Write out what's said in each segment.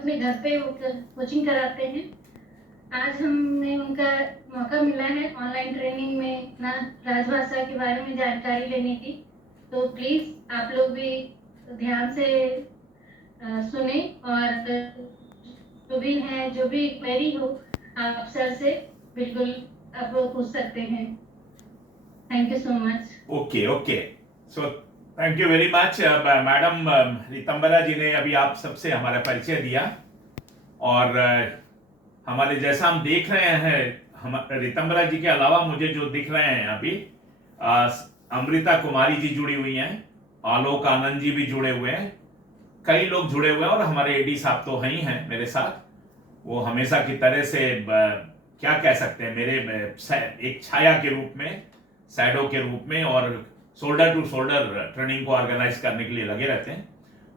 अपने घर पे कोचिंग कराते हैं। आज हमने उनका मौका मिला है ऑनलाइन ट्रेनिंग में ना राजभाषा के बारे में जानकारी लेने की, तो प्लीज़ आप लोग भी ध्यान से सुने और जो भी क्वेरी हो आप सर से बिल्कुल आप पूछ सकते हैं। Thank you so much. Okay okay, so thank you very much madam Ritambhara ji ने अभी आप सबसे हमारा परिचय दिया। और हमारे जैसा हम देख रहे हैं, हम रितंबरा जी के अलावा मुझे जो दिख रहे हैं अभी अमृता कुमारी जी जुड़ी हुई हैं, आलोक आनंद जी भी जुड़े हुए हैं, कई लोग जुड़े हुए हैं और हमारे एडी साहब तो हैं ही हैं मेरे साथ। वो हमेशा की तरह से क्या कह सकते हैं, मेरे एक छाया के रूप में, शैडो के रूप में और शोल्डर टू शोल्डर ट्रेनिंग को ऑर्गेनाइज करने के लिए लगे रहते हैं।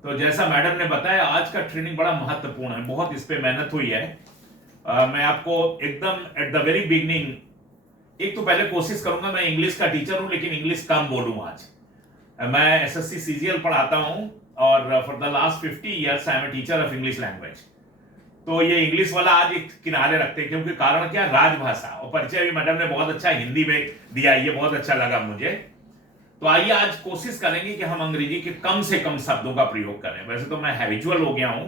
तो जैसा मैडम ने बताया, आज का ट्रेनिंग बड़ा महत्वपूर्ण है, बहुत इस पे मेहनत हुई है। मैं आपको एकदम एट द वेरी बिगनिंग, एक तो पहले कोशिश करूंगा, मैं इंग्लिश का टीचर हूं लेकिन इंग्लिश कम बोलूं। आज मैं एसएससी सीजीएल पढ़ाता हूं और for the last 50 years I am a teacher of English language. तो ये इंग्लिश वाला आज एक किनारे रखते हैं, क्योंकि कारण क्या, राजभाषा। और परिचय भी मैडम ने बहुत अच्छा हिंदी में दिया, ये बहुत अच्छा लगा मुझे। तो आइए आज कोशिश करेंगे कि हम अंग्रेजी के कम से कम शब्दों का प्रयोग करें। वैसे तो मैं हैबिचुअल हो गया हूं,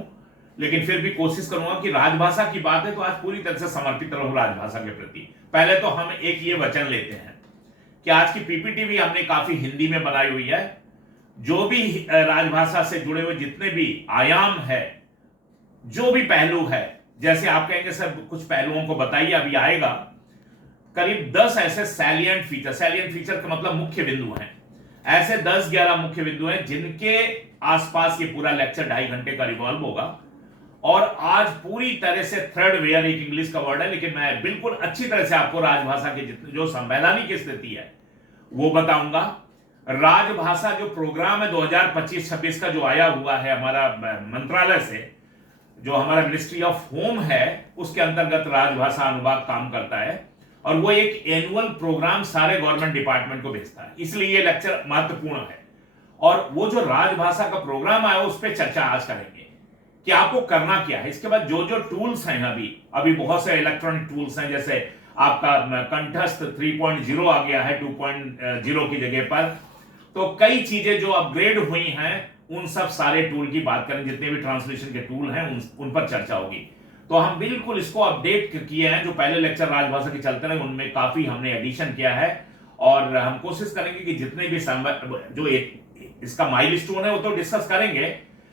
लेकिन फिर भी कोशिश करूंगा कि राजभाषा की बात है तो आज पूरी तरह से समर्पित रहूं राजभाषा के प्रति। पहले तो हम एक ये वचन लेते हैं कि आज की पीपीटी भी हमने काफी हिंदी में बनाई हुई है। जो भी राजभाषा से जुड़े हुए जितने भी आयाम है, जो भी पहलू है, जैसे आप कहेंगे सर कुछ पहलुओं को बताइए, अभी आएगा। करीब 10 ऐसे सैलिएंट फीचर का मतलब मुख्य बिंदु हैं। ऐसे 10-11 मुख्य बिंदु हैं जिनके आसपास ये पूरा लेक्चर 2.5 घंटे का रिवॉल्व होगा। और आज पूरी तरह से थ्रेड वेयर एक इंग्लिश का वर्ड है, लेकिन मैं बिल्कुल अच्छी तरह से आपको राजभाषा की जो संवैधानिक स्थिति है वो बताऊंगा। राजभाषा जो प्रोग्राम है 2025-26 का जो आया हुआ है हमारा मंत्रालय से, जो हमारा मिनिस्ट्री ऑफ होम है, उसके अंतर्गत राजभाषा अनुभाग काम करता है और वो एक एनुअल प्रोग्राम सारे गवर्नमेंट डिपार्टमेंट को भेजता है। इसलिए ये लेक्चर महत्वपूर्ण है। और वो जो राजभाषा का प्रोग्राम आया उस पर चर्चा आज करेंगे कि आपको करना क्या है। इसके बाद जो टूल्स हैं, अभी बहुत से इलेक्ट्रॉनिक टूल्स हैं, जैसे आपका कंठस्थ 3.0 आ गया है 2.0 की जगह पर। तो कई चीजें जो अपग्रेड हुई हैं, उन सब सारे टूल की बात करें, जितने भी ट्रांसलेशन के टूल हैं उन पर चर्चा होगी। तो हम बिल्कुल इसको अपडेट किए हैं, जो पहले लेक्चर राजभाषा के चलते रहे उनमें काफी हमने एडिशन किया है। और हम कोशिश करेंगे कि जितने भी जो एक इसका माइलस्टोन है वो तो डिस्कस करेंगे,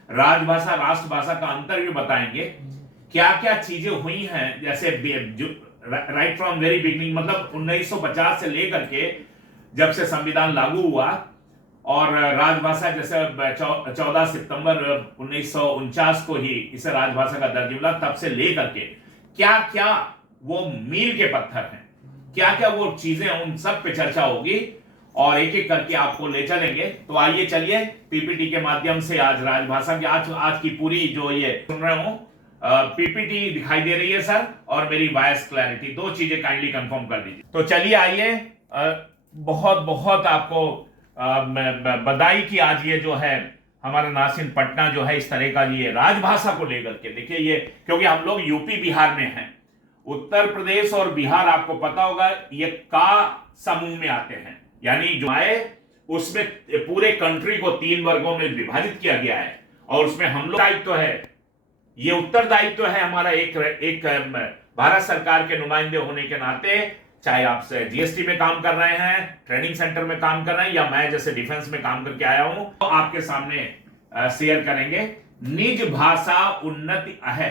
राजभाषा राष्ट्रभाषा का अंतर भी बताएंगे, क्या क्या चीजें हुई हैं। जैसे राइट फ्रॉम वेरी बिगिनिंग, मतलब 1950 से लेकर के जब से संविधान लागू हुआ और राजभाषा जैसे 14 सितंबर 1949 को ही इसे राजभाषा का दर्जा मिला, तब से लेकर के क्या क्या वो मील के पत्थर हैं, क्या क्या वो चीजें, उन सब पे चर्चा होगी और एक एक करके आपको ले चलेंगे। तो आइए चलिए पीपीटी के माध्यम से आज राजभाषा की आज की पूरी जो ये सुन रहे हो, पीपीटी दिखाई दे रही है सर, और मेरी वॉइस क्लैरिटी, दो चीजें काइंडली कंफर्म कर दीजिए। तो चलिए आइए, बहुत बहुत आपको बधाई कि आज ये जो है हमारा नासिन पटना जो है इस तरह का ये राजभाषा को लेकर के, देखिए ये, क्योंकि हम लोग यूपी बिहार में हैं, उत्तर प्रदेश और बिहार आपको पता होगा ये का समूह में आते हैं, यानी जो आए उसमें पूरे कंट्री को 3 वर्गों में विभाजित किया गया है और उसमें हम लोग दायित्व है, ये उत्तरदायित्व है हमारा एक भारत सरकार के नुमाइंदे होने के नाते, चाहे आप जीएसटी में काम कर रहे हैं, ट्रेनिंग सेंटर में काम कर रहे हैं, या मैं जैसे डिफेंस में काम करके आया हूं, तो आपके सामने शेयर करेंगे। निज भाषा उन्नति है,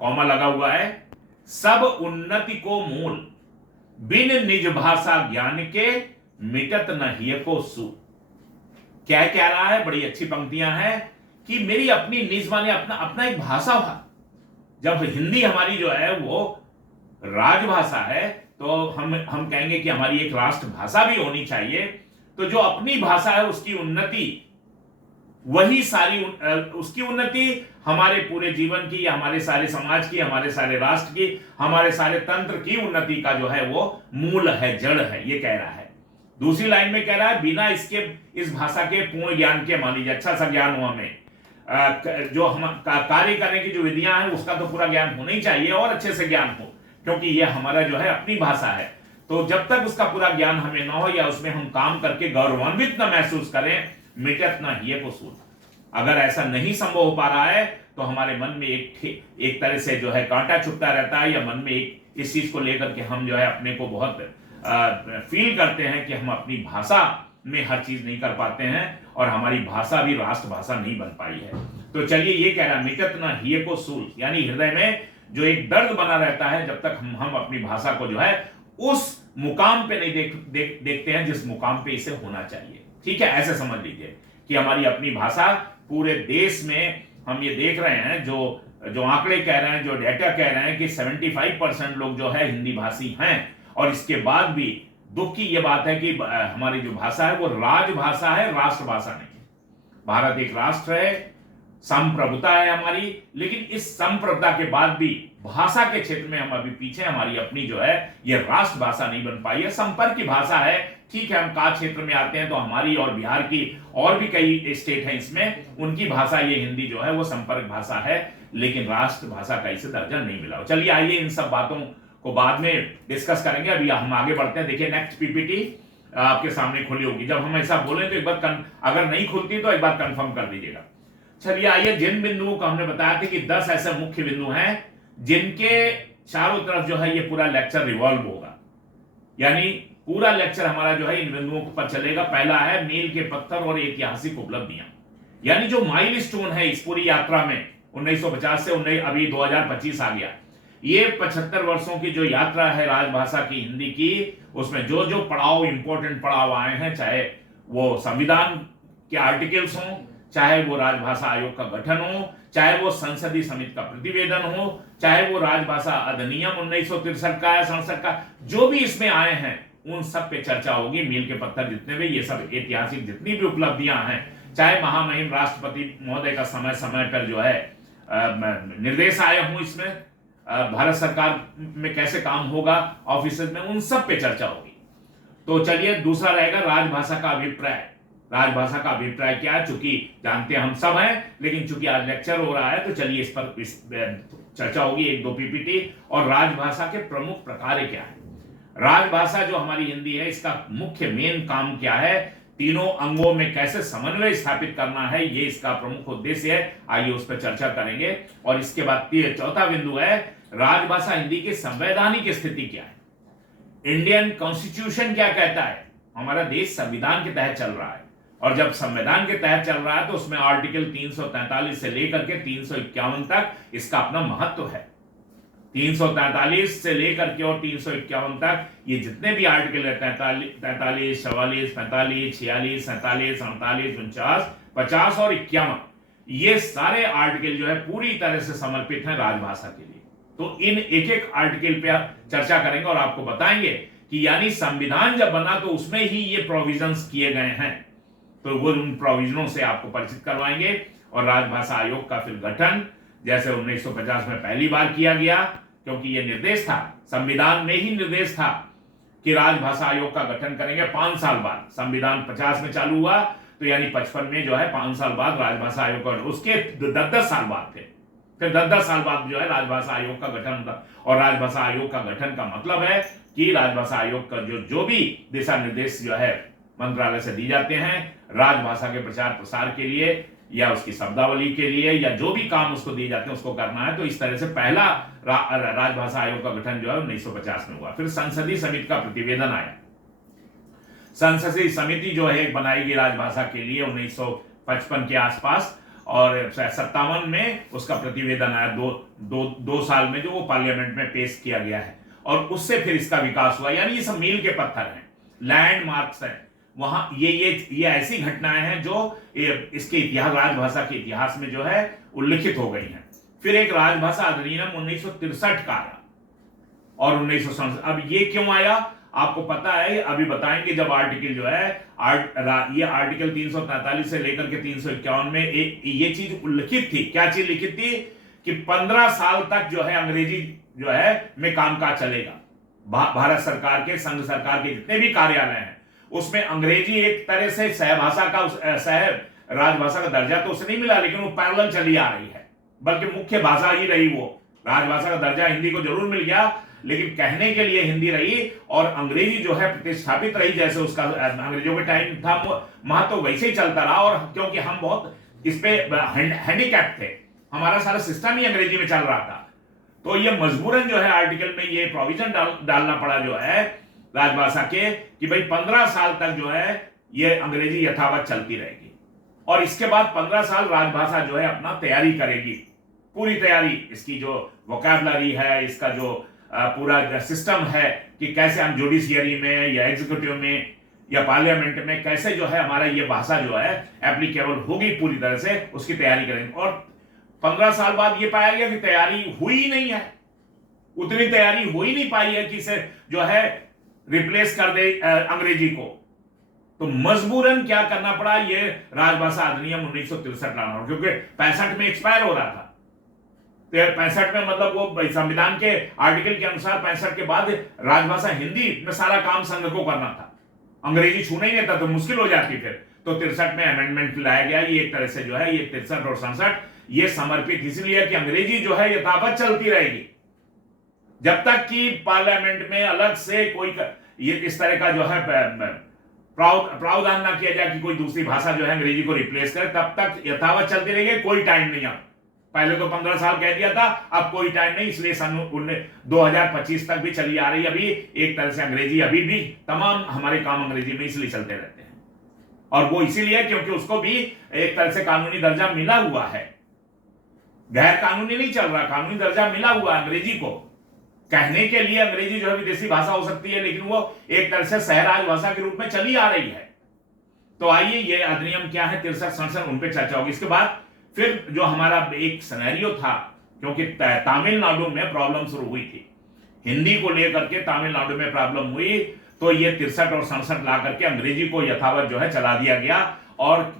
कॉमा लगा हुआ है, सब उन्नति को मूल, बिन निज भाषा ज्ञान के मिटत न हिय को सु। क्या कह रहा है, बड़ी अच्छी पंक्तियां हैं कि मेरी अपनी निज माने अपना एक भाषा था। जब हिंदी हमारी जो है वो राजभाषा है, तो हम कहेंगे कि हमारी एक राष्ट्रभाषा भी होनी चाहिए। तो जो अपनी भाषा है उसकी उन्नति, वही सारी उसकी उन्नति हमारे पूरे जीवन की, या हमारे सारे समाज की, हमारे सारे राष्ट्र की, हमारे सारे तंत्र की उन्नति का जो है वो मूल है, जड़ है, ये कह रहा है। दूसरी लाइन में कह रहा है बिना इस भाषा के पूर्ण ज्ञान के, मान लीजिए अच्छा सा ज्ञान हो हमें, जो हम कार्य करने की जो विधियां हैं उसका तो पूरा ज्ञान होना ही चाहिए और अच्छे से ज्ञान हो, क्योंकि ये हमारा जो है अपनी भाषा है। तो जब तक उसका पूरा ज्ञान हमें ना हो या उसमें हम काम करके गौरवान्वित न महसूस करें, मिटत ना हिये को सूल। अगर ऐसा नहीं संभव हो पा रहा है तो हमारे मन में एक तरह से जो है कांटा चुभता रहता है, या मन में इस चीज को लेकर के हम जो है अपने को बहुत फील करते हैं कि हम अपनी भाषा में हर चीज नहीं कर पाते हैं और हमारी भाषा भी राष्ट्र भाषा नहीं बन पाई है। तो चलिए ये कह रहा मिटत ना हिये को सूल, यानी हृदय में जो एक दर्द बना रहता है जब तक हम अपनी भाषा को जो है उस मुकाम पे नहीं देखते हैं जिस मुकाम पे इसे होना चाहिए। ठीक है, ऐसे समझ लीजिए कि हमारी अपनी भाषा पूरे देश में हम ये देख रहे हैं, जो आंकड़े कह रहे हैं, जो डेटा कह रहे हैं कि 75% लोग जो है हिंदी भाषी हैं, और इसके बाद भी दुख की यह बात है कि हमारी जो भाषा है वो राजभाषा है, राष्ट्रभाषा नहीं है। भारत एक राष्ट्र है, संप्रभुता है हमारी, लेकिन इस संप्रभुता के बाद भी भाषा के क्षेत्र में हम अभी पीछे, हमारी अपनी जो है ये राष्ट्रभाषा नहीं बन पाई है। संपर्क की भाषा है, ठीक है, हम का क्षेत्र में आते हैं तो हमारी और बिहार की और भी कई स्टेट हैं, इसमें उनकी भाषा ये हिंदी जो है वो संपर्क भाषा है, लेकिन राष्ट्रभाषा का इसे दर्जा नहीं मिला। चलिए आइए इन सब बातों को बाद में डिस्कस करेंगे, अभी हम आगे बढ़ते हैं। देखिए नेक्स्ट पीपीटी आपके सामने खुली होगी। जब हम ऐसा बोले तो एक बार अगर नहीं खुलती तो एक बार कंफर्म कर दीजिएगा। चलिए आइए, जिन बिंदुओं को हमने बताया था कि 10 ऐसे मुख्य बिंदु हैं जिनके चारों तरफ जो है ये पूरा लेक्चर रिवॉल्व होगा, यानी पूरा लेक्चर हमारा जो है इन बिंदुओं पर चलेगा। पहला है मील के पत्थर और ऐतिहासिक उपलब्धियां, यानी जो माइलस्टोन है इस पूरी यात्रा में 1950 से अभी 2025 आ गया, ये 75 वर्षों की जो यात्रा है राजभाषा की हिंदी की, उसमें जो जो पड़ाव, इंपॉर्टेंट पड़ाव आए हैं, चाहे वो संविधान के आर्टिकल्स हों, चाहे वो राजभाषा आयोग का गठन हो, चाहे वो संसदीय समिति का प्रतिवेदन हो, चाहे वो राजभाषा अधिनियम 1963 का या 67 का, जो भी इसमें आए हैं उन सब पे चर्चा होगी। मील के पत्थर जितने भी, ये सब ऐतिहासिक जितनी भी उपलब्धियां हैं, चाहे महामहिम राष्ट्रपति महोदय का समय समय पर जो है निर्देश आए हों, इसमें भारत सरकार में कैसे काम होगा ऑफिस में, उन सब पे चर्चा होगी। तो चलिए दूसरा रहेगा राजभाषा का अभिप्राय। राजभाषा का अभिप्राय क्या है, चूंकि जानते हैं हम सब हैं, लेकिन चूंकि आज लेक्चर हो रहा है तो चलिए इस पर चर्चा होगी, 1-2 पीपीटी। और राजभाषा के प्रमुख प्रकार क्या है, राजभाषा जो हमारी हिंदी है इसका मुख्य मेन काम क्या है, तीनों अंगों में कैसे समन्वय स्थापित करना है, ये इसका प्रमुख उद्देश्य है। आइए उस पर चर्चा करेंगे। और इसके बाद चौथा बिंदु है राजभाषा हिंदी की संवैधानिक स्थिति क्या है, इंडियन कॉन्स्टिट्यूशन क्या कहता है। हमारा देश संविधान के तहत चल रहा है, और जब संविधान के तहत चल रहा है तो उसमें आर्टिकल 343 से लेकर के 351 तक इसका अपना महत्व है। 343 से लेकर के और 351 तक ये जितने भी आर्टिकल है, 43, 44, 45, 46, 47, 48, 49, 50 और 51, ये सारे आर्टिकल जो है पूरी तरह से समर्पित हैं राजभाषा के लिए। तो इन एक एक आर्टिकल पे चर्चा करेंगे और आपको बताएंगे कि यानी संविधान जब बना तो उसमें ही ये प्रोविजंस किए गए हैं, तो वो उन प्रोविजनों से आपको परिचित करवाएंगे। और राजभाषा आयोग का फिर गठन, जैसे 1950 में पहली बार किया गया, क्योंकि ये निर्देश था, संविधान में ही निर्देश था कि राजभाषा आयोग का गठन करेंगे 5 साल बाद। संविधान 50 में चालू हुआ, तो यानी 55 में जो है 5 साल बाद राजभाषा आयोग का, उसके 10-10 साल बाद थे, फिर 10-10 साल बाद जो है राजभाषा आयोग का गठन था। और राजभाषा आयोग का गठन का मतलब है कि राजभाषा आयोग का जो भी दिशा निर्देश जो है मंत्रालय से दी जाते हैं राजभाषा के प्रचार प्रसार के लिए, या उसकी शब्दावली के लिए, या जो भी काम उसको दिए जाते हैं उसको करना है, तो इस तरह से पहला राजभाषा आयोग का गठन जो है 1950 में हुआ। फिर संसदीय समिति का प्रतिवेदन आया। संसदीय समिति जो है बनाएगी राजभाषा के लिए 1955 के आसपास, और 57 में उसका प्रतिवेदन आया, दो साल में जो वो पार्लियामेंट में पेश किया गया है, और उससे फिर इसका विकास हुआ। यानी ये सब मील के पत्थर हैं, लैंडमार्क्स हैं, वहां ये ऐसी घटनाएं हैं जो इसके इतिहास, राजभाषा के इतिहास में जो है उल्लिखित हो गई हैं। फिर एक राजभाषा अधिनियम 1963 का आया, और 1967। अब ये क्यों आया आपको पता है, अभी बताएंगे। जब आर्टिकल जो है ये आर्टिकल 343 से लेकर के 351 में ये चीज उल्लिखित थी। क्या चीज लिखित थी कि 15 साल तक जो है अंग्रेजी जो है में कामकाज चलेगा। भारत सरकार के, संघ सरकार के जितने भी कार्यालय हैं उसमें अंग्रेजी एक तरह से सहभाषा का राजभाषा का दर्जा तो उसे नहीं मिला, लेकिन वो पैरेलल चली आ रही है, बल्कि मुख्य भाषा ही रही वो। राजभाषा का दर्जा हिंदी को जरूर मिल गया, लेकिन कहने के लिए हिंदी रही और अंग्रेजी जो है प्रतिष्ठापित रही। जैसे उसका अंग्रेजों के टाइम था महत्व तो वैसे ही चलता रहा, और क्योंकि हम बहुत इस पे हैंडीकैप थे, हमारा सारा सिस्टम ही अंग्रेजी में चल रहा था, तो ये मजबूरन जो है आर्टिकल में ये प्रोविजन डालना पड़ा जो है राजभाषा के, कि भाई 15 साल तक जो है ये अंग्रेजी यथावत चलती रहेगी, और इसके बाद 15 साल राजभाषा जो है अपना तैयारी करेगी, पूरी तैयारी, इसकी जो वोकैबुलरी है, इसका जो पूरा सिस्टम है कि कैसे हम जुडिशियरी में या एग्जीक्यूटिव में या पार्लियामेंट में कैसे जो है हमारा ये भाषा जो है एप्लीकेबल होगी, पूरी तरह से उसकी तैयारी करेंगे। और 15 साल बाद ये पाया गया कि तैयारी हुई ही नहीं है, उतनी तैयारी हो ही नहीं पाई है कि इसे जो है रिप्लेस कर दे अंग्रेजी को। तो मजबूरन क्या करना पड़ा, ये राजभाषा अधिनियम 1963 लाना, क्योंकि 65 में एक्सपायर हो रहा था। 65 में मतलब वो संविधान के आर्टिकल के अनुसार 65 के बाद राजभाषा हिंदी में सारा काम संघ को करना था, अंग्रेजी छूना ही नहीं था, तो मुश्किल हो जाती फिर। तो 63 में अमेंडमेंट लाया गया। ये एक तरह से जो है ये 63 और 67 ये समर्पित इसलिए कि अंग्रेजी जो है यथावत चलती रहेगी जब तक कि पार्लियामेंट में अलग से कोई ये इस तरह का जो है प्रावधान ना किया जाए कि कोई दूसरी भाषा जो है अंग्रेजी को रिप्लेस करे, तब तक यथावत चलती रहेगी, कोई टाइम नहीं। अब पहले तो 15 साल कह दिया था, अब कोई टाइम नहीं, इसलिए सन 2025 तक भी चली आ रही। अभी एक तरह से अंग्रेजी अभी भी तमाम हमारे काम अंग्रेजी में इसलिए चलते रहते हैं, और वो इसीलिए क्योंकि उसको भी एक तरह से कानूनी दर्जा मिला हुआ है, गैर कानूनी नहीं चल रहा, कानूनी दर्जा मिला हुआ अंग्रेजी को। कहने के लिए अंग्रेजी जो है विदेशी भाषा हो सकती है, लेकिन वो एक तरह से सहराज भाषा के रूप में चली आ रही है। तो आइए ये अधिनियम क्या है 63-67 उन पे चर्चा होगी। इसके बाद फिर जो हमारा एक सिनेरियो था, क्योंकि तमिलनाडु में प्रॉब्लम शुरू हुई थी, हिंदी को लेकर के तमिलनाडु में प्रॉब्लम हुई, तो ये 63 और 67 ला करके अंग्रेजी को यथावत जो है चला दिया गया। और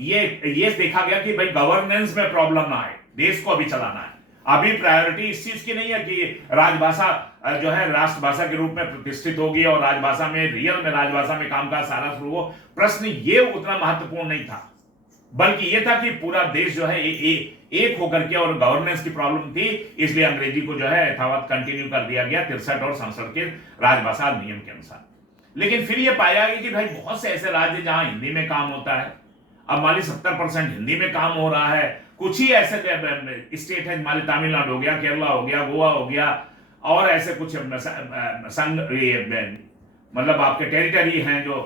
ये देखा गया कि भाई गवर्नेंस में प्रॉब्लम ना आए, देश को अभी चलाना है। अभी प्रायोरिटी इस चीज की नहीं है कि राजभाषा जो है राष्ट्रभाषा के रूप में प्रतिष्ठित होगी और राजभाषा में रियल में राजभाषा में कामकाज सारा शुरू हो। प्रश्न ये उतना महत्वपूर्ण नहीं था, बल्कि ये था कि पूरा देश जो है एक होकर के, और गवर्नेंस की प्रॉब्लम थी, इसलिए अंग्रेजी को जो है यथावत कंटिन्यू कर दिया गया 63 और 67 के राजभाषा अधिनियम के अनुसार। लेकिन फिर ये पाया गया कि भाई बहुत से ऐसे राज्य जहां हिंदी में काम होता है, अब मान ली 70% हिंदी में काम हो रहा है, कुछ ही ऐसे स्टेट है, मान ली तमिलनाडु हो गया, केरला हो गया, गोवा हो गया, और ऐसे कुछ संघ मतलब आपके टेरिटरी हैं जो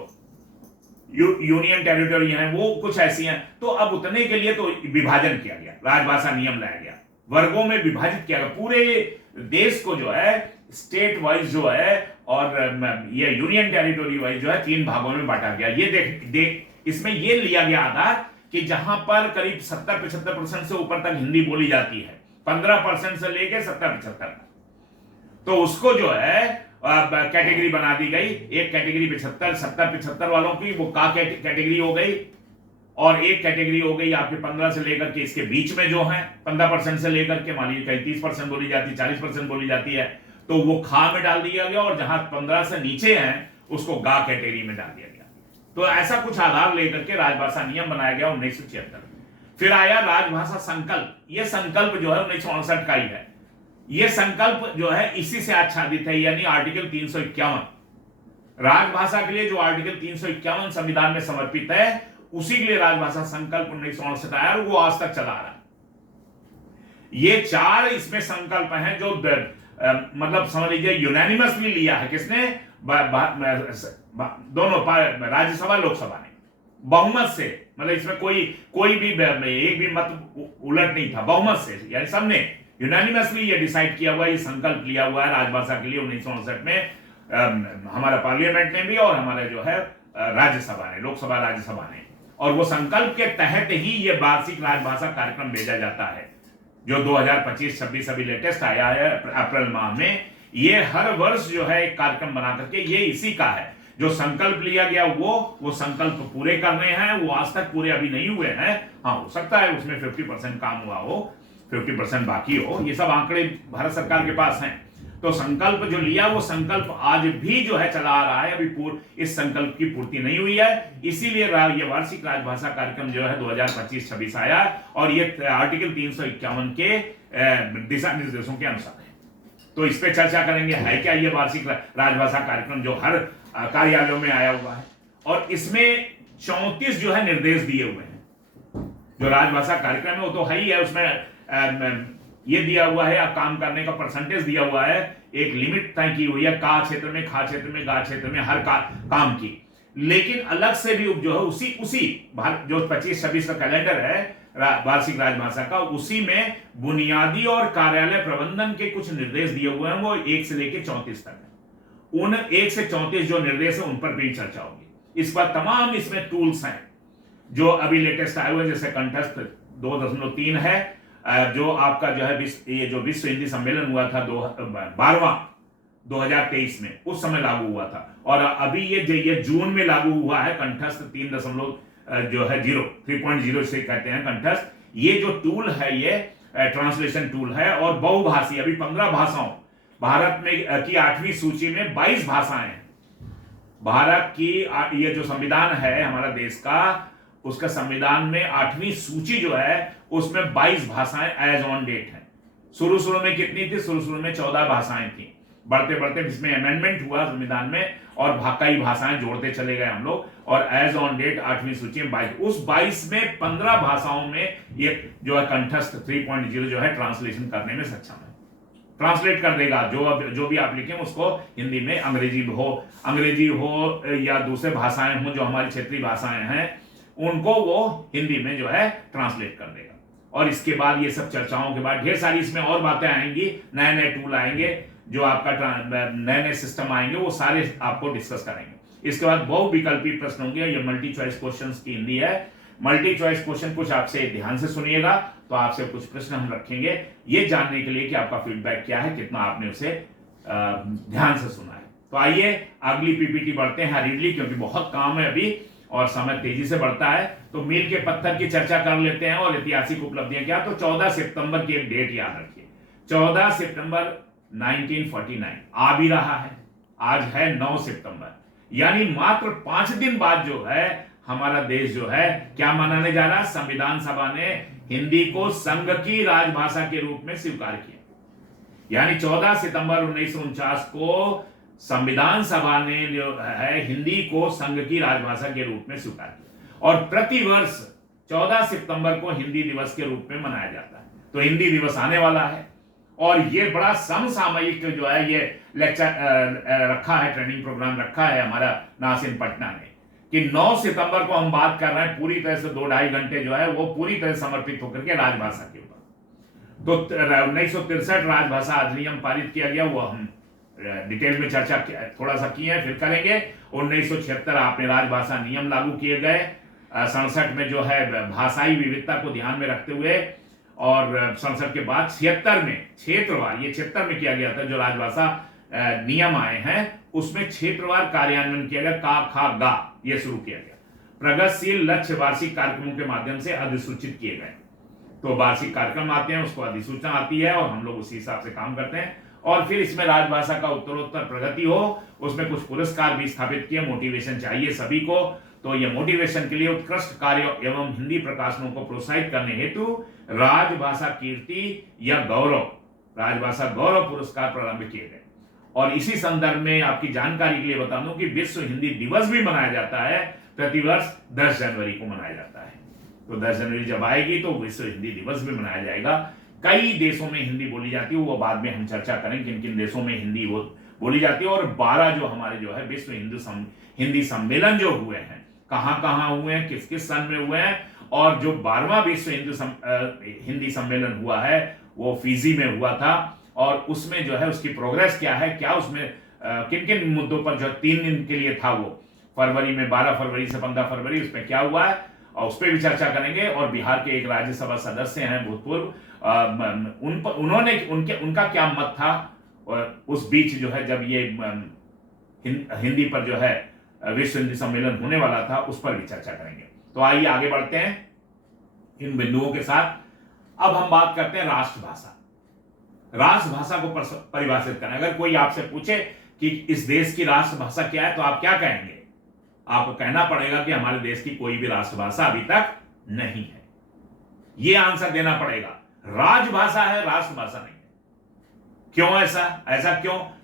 यूनियन टेरिटरी हैं, वो कुछ ऐसी हैं। तो अब उतने के लिए तो विभाजन किया गया, राजभाषा नियम लाया गया, वर्गों में विभाजित किया गया, पूरे देश को जो है स्टेट वाइज जो है और ये यूनियन टेरिटरी वाइज जो है 3 भागों में बांटा गया। ये देख इसमें ये लिया गया आधार कि जहां पर करीब 70-75% से ऊपर तक हिंदी बोली जाती है, 15% से लेकर 70-75, तो उसको जो है कैटेगरी बना दी गई। एक कैटेगरी 70-75 वालों की वो का कैटेगरी हो गई, और एक कैटेगरी हो गई आपके 15 से लेकर के इसके बीच में जो है 15% से लेकर के मान लीजिए कहीं 30% बोली जाती है, 40% बोली जाती है, तो वो खा में डाल दिया गया, और जहां 15 से नीचे हैं उसको गा कैटेगरी में डाल दिया गया। तो ऐसा कुछ आधार लेकर के राजभाषा नियम बनाया गया 1976। फिर आया राजभाषा संकल्प। यह संकल्प जो है 1968 का ही है। यह संकल्प जो है इसी से आच्छादित है, यानी आर्टिकल 351 राजभाषा के लिए जो आर्टिकल 351 संविधान में समर्पित है, उसी के लिए राजभाषा संकल्प 1968 आया, और वो आज तक चला रहा है। ये 4 इसमें संकल्प हैं जो मतलब समझ लीजिए यूनानिमसली लिया है। किसने? दोनों राज्यसभा लोकसभा ने बहुमत से, मतलब इसमें कोई भी एक भी मत उलट नहीं था, बहुमत से, यानी सबने यूनानिमसली ये डिसाइड किया हुआ, ये संकल्प लिया हुआ है राजभाषा के लिए 1968 में हमारा पार्लियामेंट ने भी और हमारे जो है राज्यसभा ने, लोकसभा राज्यसभा ने। और वो संकल्प के तहत ही ये वार्षिक राजभाषा कार्यक्रम भेजा जाता है, जो 2025-26 अभी लेटेस्ट आया है अप्रैल माह में। ये हर वर्ष जो है एक कार्यक्रम बना करके, ये इसी का है, जो संकल्प लिया गया वो संकल्प पूरे करने हैं। वो आज तक पूरे अभी नहीं हुए हैं, हाँ हो सकता है उसमें 50% काम हुआ हो, 50% बाकी हो, ये सब आंकड़े भारत सरकार के पास हैं। तो संकल्प जो लिया वो संकल्प आज भी जो है चला आ रहा है, अभी इस संकल्प की पूर्ति नहीं हुई है। इसीलिए ये वार्षिक राजभाषा कार्यक्रम जो है 2025-26 आया और ये आर्टिकल 351 के दिशा निर्देशों के अनुसार है। तो इस पे चर्चा करेंगे, है क्या ये वार्षिक राजभाषा कार्यक्रम जो हर कार्यालयों में आया हुआ है, और इसमें 34 जो है निर्देश दिए हुए हैं। जो राजभाषा कार्यक्रम है वो तो है ही है, उसमें ये दिया हुआ है, आप काम करने का परसेंटेज दिया हुआ है, एक लिमिट तय की हुई है, का क्षेत्र में, खा क्षेत्र में, गा क्षेत्र में, हर काम की। लेकिन अलग से भी जो है उसी जो 25-26 का कैलेंडर है वार्षिक राजभाषा का, उसी में बुनियादी और कार्यालय प्रबंधन के कुछ निर्देश दिए हुए हैं, वो 1 से लेकर 34 तक है। उन 1 से 34 जो निर्देश है उन पर भी चर्चा होगी। इस बार तमाम इसमें टूल्स हैं जो अभी लेटेस्ट आए हुए, जैसे कंठस्थ 2.3 है, जो आपका जो है ये जो विश्व हिंदी सम्मेलन हुआ था 12वां 2023 में, उस समय लागू हुआ था, और अभी ये जून में लागू हुआ है कंठस्थ 3.0 से कहते हैं कंठस्थ। ये जो टूल है ये ट्रांसलेशन टूल है और बहुभाषी, अभी 15 भाषाओं, भारत में की 8वीं सूची में 22 भाषाएं हैं। भारत की ये जो संविधान है हमारा देश का, उसका संविधान में 8वीं सूची जो है उसमें 22 भाषाएं एज ऑन डेट है। शुरू में कितनी थी? शुरू में 14 भाषाएं थी, बढ़ते इसमें अमेंडमेंट हुआ संविधान में और कई भाषाएं जोड़ते चले गए हम लोग, और एज ऑन डेट 8वीं सूची में 22। उस 22 में 15 भाषाओं में ये जो है कंठस्थ 3.0 जो है ट्रांसलेशन करने में सक्षम है, ट्रांसलेट कर देगा। जो भी आप लिखें उसको हिंदी में, अंग्रेजी हो या दूसरे भाषाएं हो जो हमारी क्षेत्रीय भाषाएं हैं, उनको वो हिंदी में जो है ट्रांसलेट कर देगा। और इसके बाद ये सब चर्चाओं के बाद ढेर सारी इसमें और बातें आएंगी, नए टूल आएंगे, जो आपका नए सिस्टम आएंगे, वो सारे आपको डिस्कस करेंगे। इसके बाद बहुविकल्पी प्रश्न होंगे, ये मल्टी चॉइस क्वेश्चंस की हिंदी है। मल्टी चॉइस क्वेश्चन कुछ आपसे ध्यान से सुनिएगा, तो आपसे कुछ प्रश्न हम रखेंगे ये जानने के लिए कि आपका फीडबैक क्या है, कितना आपने उसे ध्यान से सुना है। तो आइए अगली पीपीटी बढ़ते हैं हरीडली, क्योंकि बहुत काम है अभी और समय तेजी से बढ़ता है। तो मील के पत्थर की चर्चा कर लेते हैं और ऐतिहासिक उपलब्धियां क्या। तो 14 सितंबर की एक डेट याद रखिए, 14 सितंबर 1949 आ भी रहा है, आज है 9 सितंबर, यानी मात्र 5 दिन बाद जो है हमारा देश जो है क्या मनाने जा रहा है? संविधान सभा ने हिंदी को संघ की राजभाषा के रूप में स्वीकार किया। यानी 14 सितंबर 1949 को संविधान सभा ने जो है हिंदी को संघ की राजभाषा के रूप में स्वीकार किया, और प्रतिवर्ष 14 सितंबर को हिंदी दिवस के रूप में मनाया जाता है। तो हिंदी दिवस आने वाला है, और ये बड़ा समसामयिक जो है ये लेक्चर रखा है, ट्रेनिंग प्रोग्राम रखा है हमारा नासिन पटना ने, कि 9 सितंबर को हम बात कर रहे हैं पूरी तरह से 2-2.5 घंटे जो है वो पूरी तरह समर्पित होकर के राजभाषा के ऊपर। तो 1963 राजभाषा अधिनियम पारित किया गया, वो हम डिटेल में चर्चा थोड़ा सा की है, फिर करेंगे। 1976 आपने राजभाषा नियम लागू किए गए। 67 में जो है भाषाई विविधता को ध्यान में रखते हुए, और 67 के बाद 76 में क्षेत्रवार, ये 76 में किया गया था जो राजभाषा नियम आए हैं, उसमें क्षेत्रवार कार्यान्वयन किया गया, का खा गा ये शुरू किया गया। प्रगतिशील लक्ष्य वार्षिक कार्यक्रमों के माध्यम से अधिसूचित किए गए। तो वार्षिक कार्यक्रम आते हैं, उसको अधिसूचना आती है और हम लोग उसी हिसाब से काम करते हैं, और फिर इसमें राजभाषा का उत्तरोत्तर प्रगति हो, उसमें कुछ पुरस्कार भी स्थापित किए। मोटिवेशन चाहिए सभी को, तो ये मोटिवेशन के लिए उत्कृष्ट कार्य एवं हिंदी प्रकाशनों को प्रोत्साहित करने हेतु राजभाषा कीर्ति या गौरव, राजभाषा गौरव पुरस्कार प्रारंभ किए गए। और इसी संदर्भ में आपकी जानकारी के लिए बता दूं कि विश्व हिंदी दिवस भी मनाया जाता है, प्रतिवर्ष 10 जनवरी को मनाया जाता है। तो 10 जनवरी जब आएगी तो विश्व हिंदी दिवस भी मनाया जाएगा। कई देशों में हिंदी बोली जाती है, वो बाद में हम चर्चा करें किन किन देशों में हिंदी वो बोली जाती है। और 12 जो हमारे जो है विश्व हिंदी सम्मेलन जो हुए हैं, कहाँ हुए हैं, किस किस सन में हुए हैं, और जो 12वां विश्व हिंदी सम्मेलन हुआ है वो फिजी में हुआ था, और उसमें जो है उसकी प्रोग्रेस क्या है, क्या उसमें किन किन मुद्दों पर जो 3 दिन के लिए था वो फरवरी में, 12 फरवरी से 15 फरवरी, उसमें क्या हुआ है और उस पर भी चर्चा करेंगे। और बिहार के एक राज्यसभा सदस्य हैं भूतपूर्व, उनका क्या मत था उस बीच जो है जब ये हिंदी पर जो है विश्व हिंदी सम्मेलन होने वाला था, उस पर भी चर्चा करेंगे। तो आइए आगे बढ़ते हैं इन बिंदुओं के साथ। अब हम बात करते हैं राष्ट्रभाषा। राष्ट्रभाषा को परिभाषित करना। अगर कोई आपसे पूछे कि इस देश की राष्ट्रभाषा क्या है तो आप क्या कहेंगे? आपको कहना पड़ेगा कि हमारे देश की कोई भी राष्ट्रभाषा अभी तक नहीं है। यह आंसर देना पड़ेगा। राजभाषा है, राष्ट्रभाषा नहीं है। क्यों ऐसा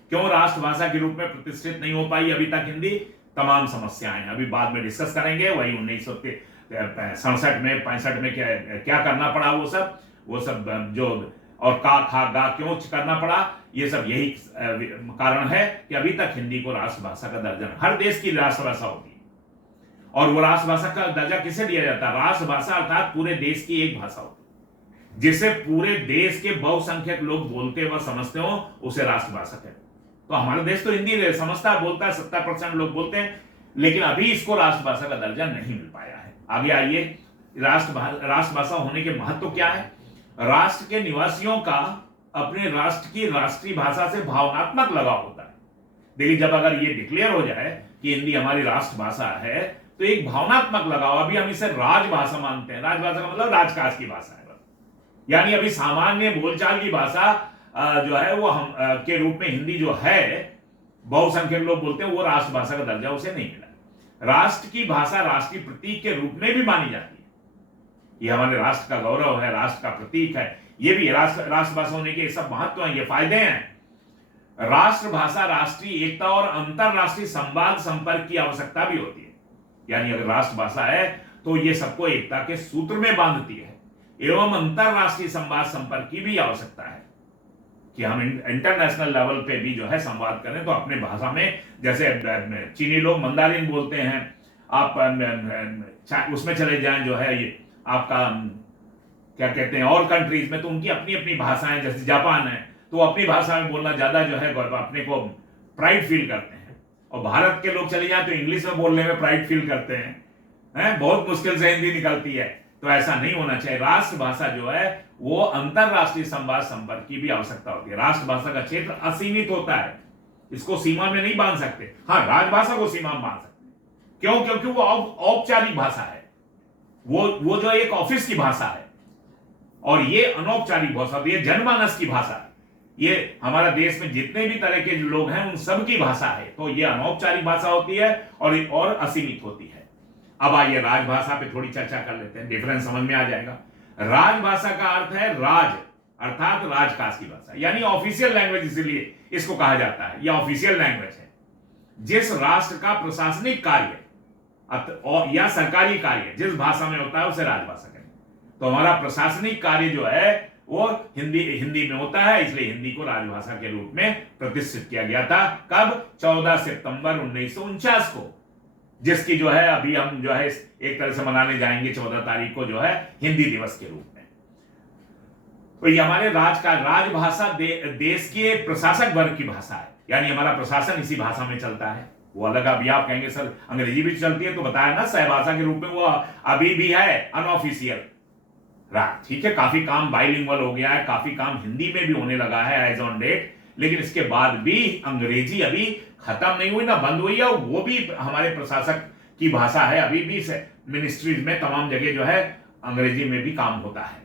क्यों राष्ट्रभाषा के रूप में प्रतिष्ठित नहीं हो पाई अभी तक हिंदी? तमाम समस्याएं अभी बाद में डिस्कस करेंगे। वही 1967 में 65 में क्या करना पड़ा, वो सब जो, और का खा गा क्यों करना पड़ा, ये सब यही कारण है कि अभी तक हिंदी को राष्ट्रभाषा का दर्जा, हर देश की राष्ट्रभाषा होती है और वो राष्ट्रभाषा का दर्जा किसे दिया जाता है? राष्ट्रभाषा अर्थात पूरे देश की एक भाषा होती है जिसे पूरे देश के बहुसंख्यक लोग बोलते व समझते हो, उसे राष्ट्रभाषा कहते हैं। तो हमारा देश तो हिंदी समझता बोलता है, 70% लोग बोलते हैं, लेकिन अभी इसको राष्ट्रभाषा का दर्जा नहीं मिल पाया है। आगे आइए, राष्ट्रभाषा होने के महत्व क्या है? राष्ट्र के निवासियों का अपने राष्ट्र की राष्ट्रीय भाषा से भावनात्मक लगाव होता है। देखिए, जब अगर ये डिक्लेयर हो जाए कि हिंदी हमारी राष्ट्रभाषा है तो एक भावनात्मक लगाव, अभी हम इसे राजभाषा मानते हैं। राजभाषा का मतलब राजकाज की भाषा है, यानी अभी सामान्य बोलचाल की भाषा जो है वो हम के रूप में हिंदी जो है बहुसंख्यक लोग बोलते हैं, वो राष्ट्रभाषा का दर्जा उसे नहीं मिला। राष्ट्र की भाषा राष्ट्रीय प्रतीक के रूप में भी मानी जाती है। ये हमारे राष्ट्र का गौरव है, राष्ट्र का प्रतीक है। ये भी राष्ट्रभाषा होने के सब महत्व हैं, ये फायदे हैं। राष्ट्रभाषा राष्ट्रीय एकता और अंतरराष्ट्रीय संवाद संपर्क की आवश्यकता भी होती है। यानी अगर राष्ट्रभाषा है तो ये सबको एकता के सूत्र में बांधती है एवं अंतरराष्ट्रीय संवाद संपर्क की भी आवश्यकता है कि हम इंटरनेशनल लेवल पे भी जो है संवाद करें तो अपने भाषा में, जैसे चीनी लोग मंदारिन बोलते हैं, आप उसमें चले जाएं जो है ये आपका क्या कहते हैं और कंट्रीज में, तो उनकी अपनी अपनी भाषाएं, जैसे जापान है तो अपनी भाषा में बोलना ज्यादा जो है अपने को प्राइड फील करते हैं, और भारत के लोग चले जाएं तो इंग्लिश में बोलने में प्राइड फील करते हैं, बहुत मुश्किल से हिंदी निकलती है। तो ऐसा नहीं होना चाहिए। राष्ट्रभाषा जो है वो अंतरराष्ट्रीय संवाद संपर्क की भी आवश्यकता होती है। राष्ट्रभाषा का क्षेत्र असीमित होता है, इसको सीमा में नहीं बांध सकते। हाँ, राजभाषा को सीमा में बांध सकते। क्यों? क्योंकि वो औपचारिक भाषा है, वो जो एक ऑफिस की भाषा है, और ये अनौपचारिक भाषा, ये जनमानस की भाषा है। ये हमारा देश में जितने भी तरह के लोग हैं उन सब की भाषा है, तो ये अनौपचारिक भाषा होती है और असीमित होती है। अब आइए राजभाषा पे थोड़ी चर्चा कर लेते हैं, डिफरेंस समझ में आ जाएगा। राजभाषा का अर्थ है राज अर्थात राजकाज की भाषा, यानी ऑफिशियल लैंग्वेज, इसीलिए इसको कहा जाता है, यह ऑफिशियल लैंग्वेज है। जिस राष्ट्र का प्रशासनिक कार्य या सरकारी कार्य जिस भाषा में होता है उसे राजभाषा कहते हैं। तो हमारा प्रशासनिक कार्य जो है वो हिंदी में होता है, इसलिए हिंदी को राजभाषा के रूप में प्रतिष्ठित किया गया था। कब? 14 सितंबर 1949 को, जिसकी जो है अभी हम जो है एक तरह से मनाने जाएंगे 14 तारीख को जो है हिंदी दिवस के रूप में। तो ये हमारे राजभाषा देश के प्रशासक वर्ग की भाषा है, यानी हमारा प्रशासन इसी भाषा में चलता है। वो अलग, अभी आप कहेंगे सर अंग्रेजी भी चलती है, तो बताया ना सहभाषा के रूप में वो अभी भी है अनऑफिशियल। ठीक है, काफी काम बाइलिंगुअल हो गया है, काफी काम हिंदी में भी होने लगा है एज ऑन डेट, लेकिन इसके बाद भी अंग्रेजी अभी खत्म नहीं हुई ना बंद हुई है, वो भी हमारे प्रशासक की भाषा है। अभी भी मिनिस्ट्रीज में तमाम जगह जो है अंग्रेजी में भी काम होता है।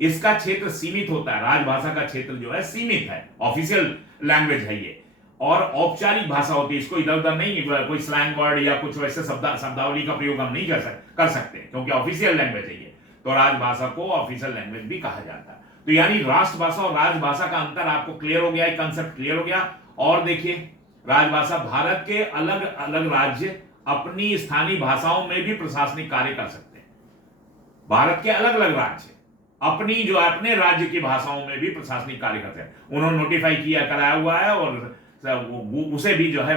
इसका क्षेत्र सीमित होता है, राजभाषा का क्षेत्र जो है सीमित है, ऑफिशियल लैंग्वेज है ये, और औपचारिक भाषा होती है। इसको इधर उधर नहीं, कोई स्लैंग वर्ड या कुछ वैसे शब्दावली का प्रयोग हम नहीं कर सकते, क्योंकि ऑफिशियल लैंग्वेज है ये। तो राजभाषा को ऑफिशियल लैंग्वेज भी कहा जाता है। तो यानी राष्ट्रभाषा और राजभाषा का अंतर आपको क्लियर हो गया, कंसेप्ट क्लियर हो गया। और देखिए, राजभाषा, भारत के अलग अलग राज्य अपनी स्थानीय भाषाओं में भी प्रशासनिक कार्य कर सकते हैं। भारत के अलग अलग राज्य अपने राज्य की भाषाओं में भी प्रशासनिक कार्य करते हैं। उन्होंने नोटिफाई कराया हुआ है, और उसे भी जो है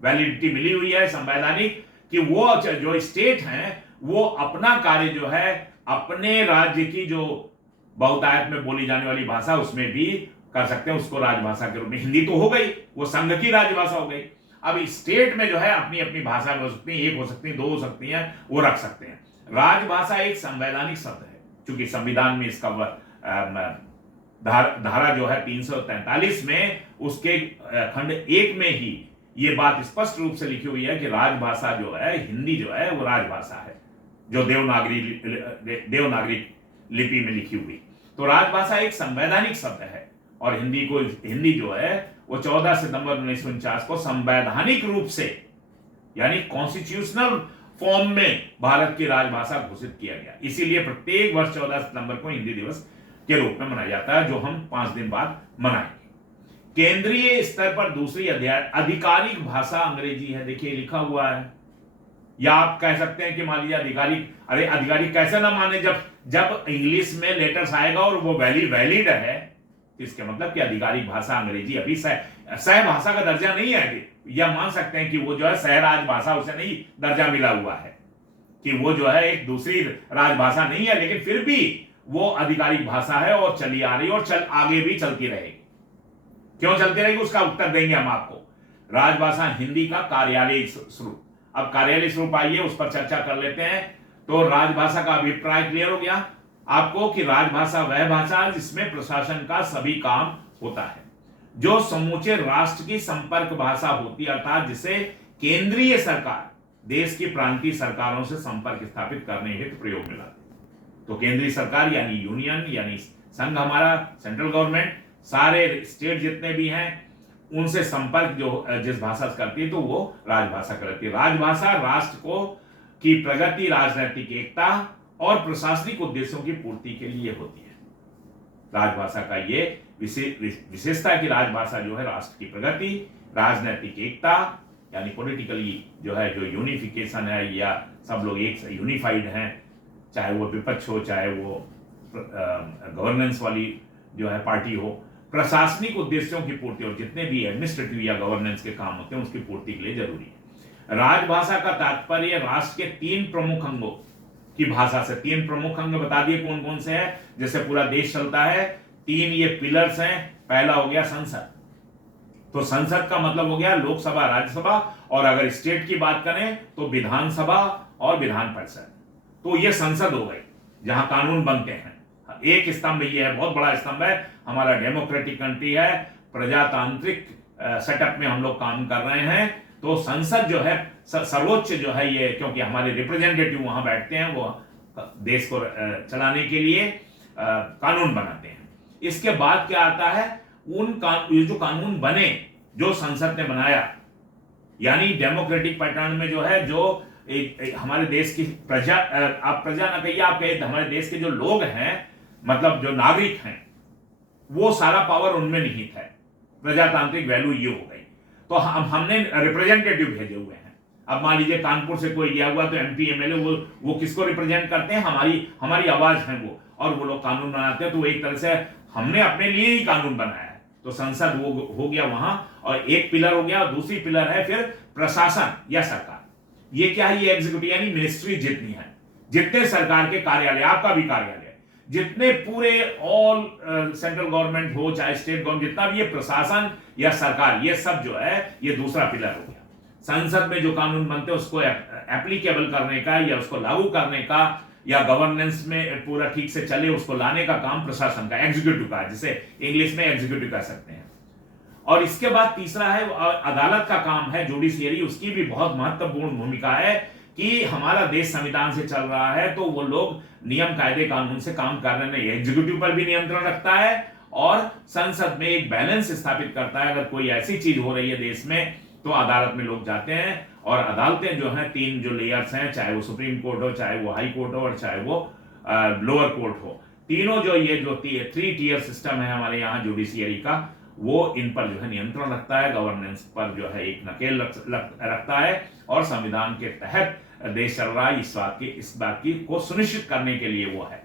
वैलिडिटी मिली हुई है संवैधानिक, कि वो जो स्टेट हैं वो अपना कार्य जो है अपने राज्य की जो बहुतायत में बोली जाने वाली भाषा उसमें भी कर सकते हैं, उसको राजभाषा के रूप में। हिंदी तो हो गई, वो संघ की राजभाषा हो गई। अब स्टेट में जो है अपनी अपनी भाषा हो सकती है, एक हो सकती है, दो हो सकती है, वो रख सकते हैं। राजभाषा एक संवैधानिक शब्द है, क्योंकि संविधान में इसका धारा जो है 343 में उसके खंड 1 में ही ये बात स्पष्ट रूप से लिखी हुई है कि राजभाषा जो है हिंदी जो है वो राजभाषा है, जो देवनागरी लिपि में लिखी हुई। तो राजभाषा एक संवैधानिक शब्द है, और हिंदी जो है वो 14 सितंबर 1949 को संवैधानिक रूप से यानी कॉन्स्टिट्यूशनल फॉर्म में भारत की राजभाषा घोषित किया गया। इसीलिए प्रत्येक वर्ष 14 सितंबर को हिंदी दिवस के रूप में मनाया जाता है, जो हम 5 दिन बाद मनाएंगे। केंद्रीय स्तर पर दूसरी आधिकारिक भाषा अंग्रेजी है। देखिए लिखा हुआ है, या आप कह सकते हैं कि मान लीजिए आधिकारिक, अरे आधिकारिक कैसे ना माने, जब इंग्लिश में लेटर्स आएगा और वो वैलिड है, तो इसके मतलब कि आधिकारिक भाषा अंग्रेजी अभी सह भाषा का दर्जा नहीं है। या मान सकते हैं कि वो जो है सह राजभाषा उसे नहीं दर्जा मिला हुआ है, कि वो जो है एक दूसरी राजभाषा नहीं है, लेकिन फिर भी वो आधिकारिक भाषा है और चली आ रही और आगे भी चलती रहेगी। क्यों चलती रहेगी उसका उत्तर देंगे हम आपको। राजभाषा हिंदी का कार्यालयी स्वरूप। अब कार्यालयी स्वरूप आइए उस पर चर्चा कर लेते हैं। तो राजभाषा का अभिप्राय क्लियर हो गया आपको कि राजभाषा वह भाषा जिसमें प्रशासन का सभी काम होता है, जो समूचे राष्ट्र की संपर्क भाषा होती है, अर्थात जिसे केंद्रीय सरकार देश की प्रांतीय सरकारों से संपर्क स्थापित करने हेतु प्रयोग में लाती है। तो केंद्रीय सरकार यानी यूनियन यानी संघ, हमारा सेंट्रल गवर्नमेंट, सारे स्टेट जितने भी हैं उनसे संपर्क जो जिस भाषा से करती है तो वो राजभाषा करती है। राजभाषा राष्ट्र को की प्रगति, राजनीतिक एकता और प्रशासनिक उद्देश्यों की पूर्ति के लिए होती है। राजभाषा का ये विशेषता है कि राजभाषा जो है राष्ट्र की प्रगति, राजनीतिक एकता यानी पॉलिटिकली जो है जो यूनिफिकेशन है, या सब लोग एक यूनिफाइड हैं, चाहे वो विपक्ष हो चाहे वो गवर्नेंस वाली जो है पार्टी हो, प्रशासनिक उद्देश्यों की पूर्ति और जितने भी एडमिनिस्ट्रेटिव या गवर्नेंस के काम होते हैं उसकी पूर्ति के लिए जरूरी है। राजभाषा का तात्पर्य राष्ट्र के 3 प्रमुख अंगों की भाषा से। 3 प्रमुख अंग बता दिए कौन कौन से हैं, जैसे पूरा देश चलता है 3 ये पिलर्स हैं। पहला हो गया संसद, तो संसद का मतलब हो गया लोकसभा, राज्यसभा, और अगर स्टेट की बात करें तो विधानसभा और विधान परिषद। तो ये संसद हो गई जहां कानून बनते हैं। एक स्तंभ ये है, बहुत बड़ा स्तंभ है, हमारा डेमोक्रेटिक कंट्री है, प्रजातांत्रिक सेटअप में हम लोग काम कर रहे हैं। तो संसद जो है सर्वोच्च जो है ये, क्योंकि हमारे रिप्रेजेंटेटिव वहां बैठते हैं, वो देश को चलाने के लिए कानून बनाते हैं। इसके बाद क्या आता है, ये जो कानून बने जो संसद ने बनाया, यानी डेमोक्रेटिक पैटर्न में जो है, जो हमारे देश की प्रजा, आप प्रजा ना कहिए, आप कहिए हमारे देश के जो लोग हैं, मतलब जो नागरिक हैं, वो सारा पावर उनमें निहित है। प्रजातांत्रिक वैल्यू ये हो गई। तो हमने रिप्रेजेंटेटिव भेजे हुए हैं। अब मान लीजिए कानपुर से कोई गया हुआ तो एमपी एमएलए वो किसको रिप्रेजेंट करते हैं, हमारी आवाज है वो, और वो लोग कानून बनाते हैं। तो एक तरह से हमने अपने लिए ही कानून बनाया है। तो संसद वो हो गया वहां, और एक पिलर हो गया, और दूसरी पिलर है फिर प्रशासन या सरकार। ये क्या है, ये एग्जीक्यूटिव यानी मिनिस्ट्री जितनी है, जितने सरकार के कार्यालय, आपका भी कार्यालय, जितने पूरे ऑल सेंट्रल गवर्नमेंट हो चाहे स्टेट गवर्नमेंट, जितना भी ये प्रशासन या सरकार, ये सब जो है ये दूसरा पिलर हो गया। संसद में जो कानून बनते हैं उसको एप्लीकेबल करने का या उसको लागू करने का या गवर्नेंस में पूरा ठीक से चले उसको लाने का काम प्रशासन का, एग्जीक्यूटिव का, जिसे इंग्लिश में एग्जीक्यूटिव कह सकते हैं। और इसके बाद तीसरा है अदालत का काम है, जुडिशियरी। उसकी भी बहुत महत्वपूर्ण भूमिका है कि हमारा देश संविधान से चल रहा है, तो वो लोग नियम कायदे कानून से काम करने में एग्जीक्यूटिव पर भी नियंत्रण रखता है और संसद में एक बैलेंस स्थापित करता है। अगर कोई ऐसी चीज हो रही है देश में तो अदालत में लोग जाते हैं, और अदालतें जो हैं 3 जो लेयर्स हैं, चाहे वो सुप्रीम कोर्ट हो, चाहे वो हाई कोर्ट हो, और चाहे वो लोअर कोर्ट हो, तीनों जो ये जो 3 टियर सिस्टम है हमारे यहाँ जुडिशियरी का, वो इन पर जो है नियंत्रण रखता है, गवर्नेंस पर जो है एक नकेल रखता है, और संविधान के तहत देश चल रहा है इस बात की को सुनिश्चित करने के लिए वो है।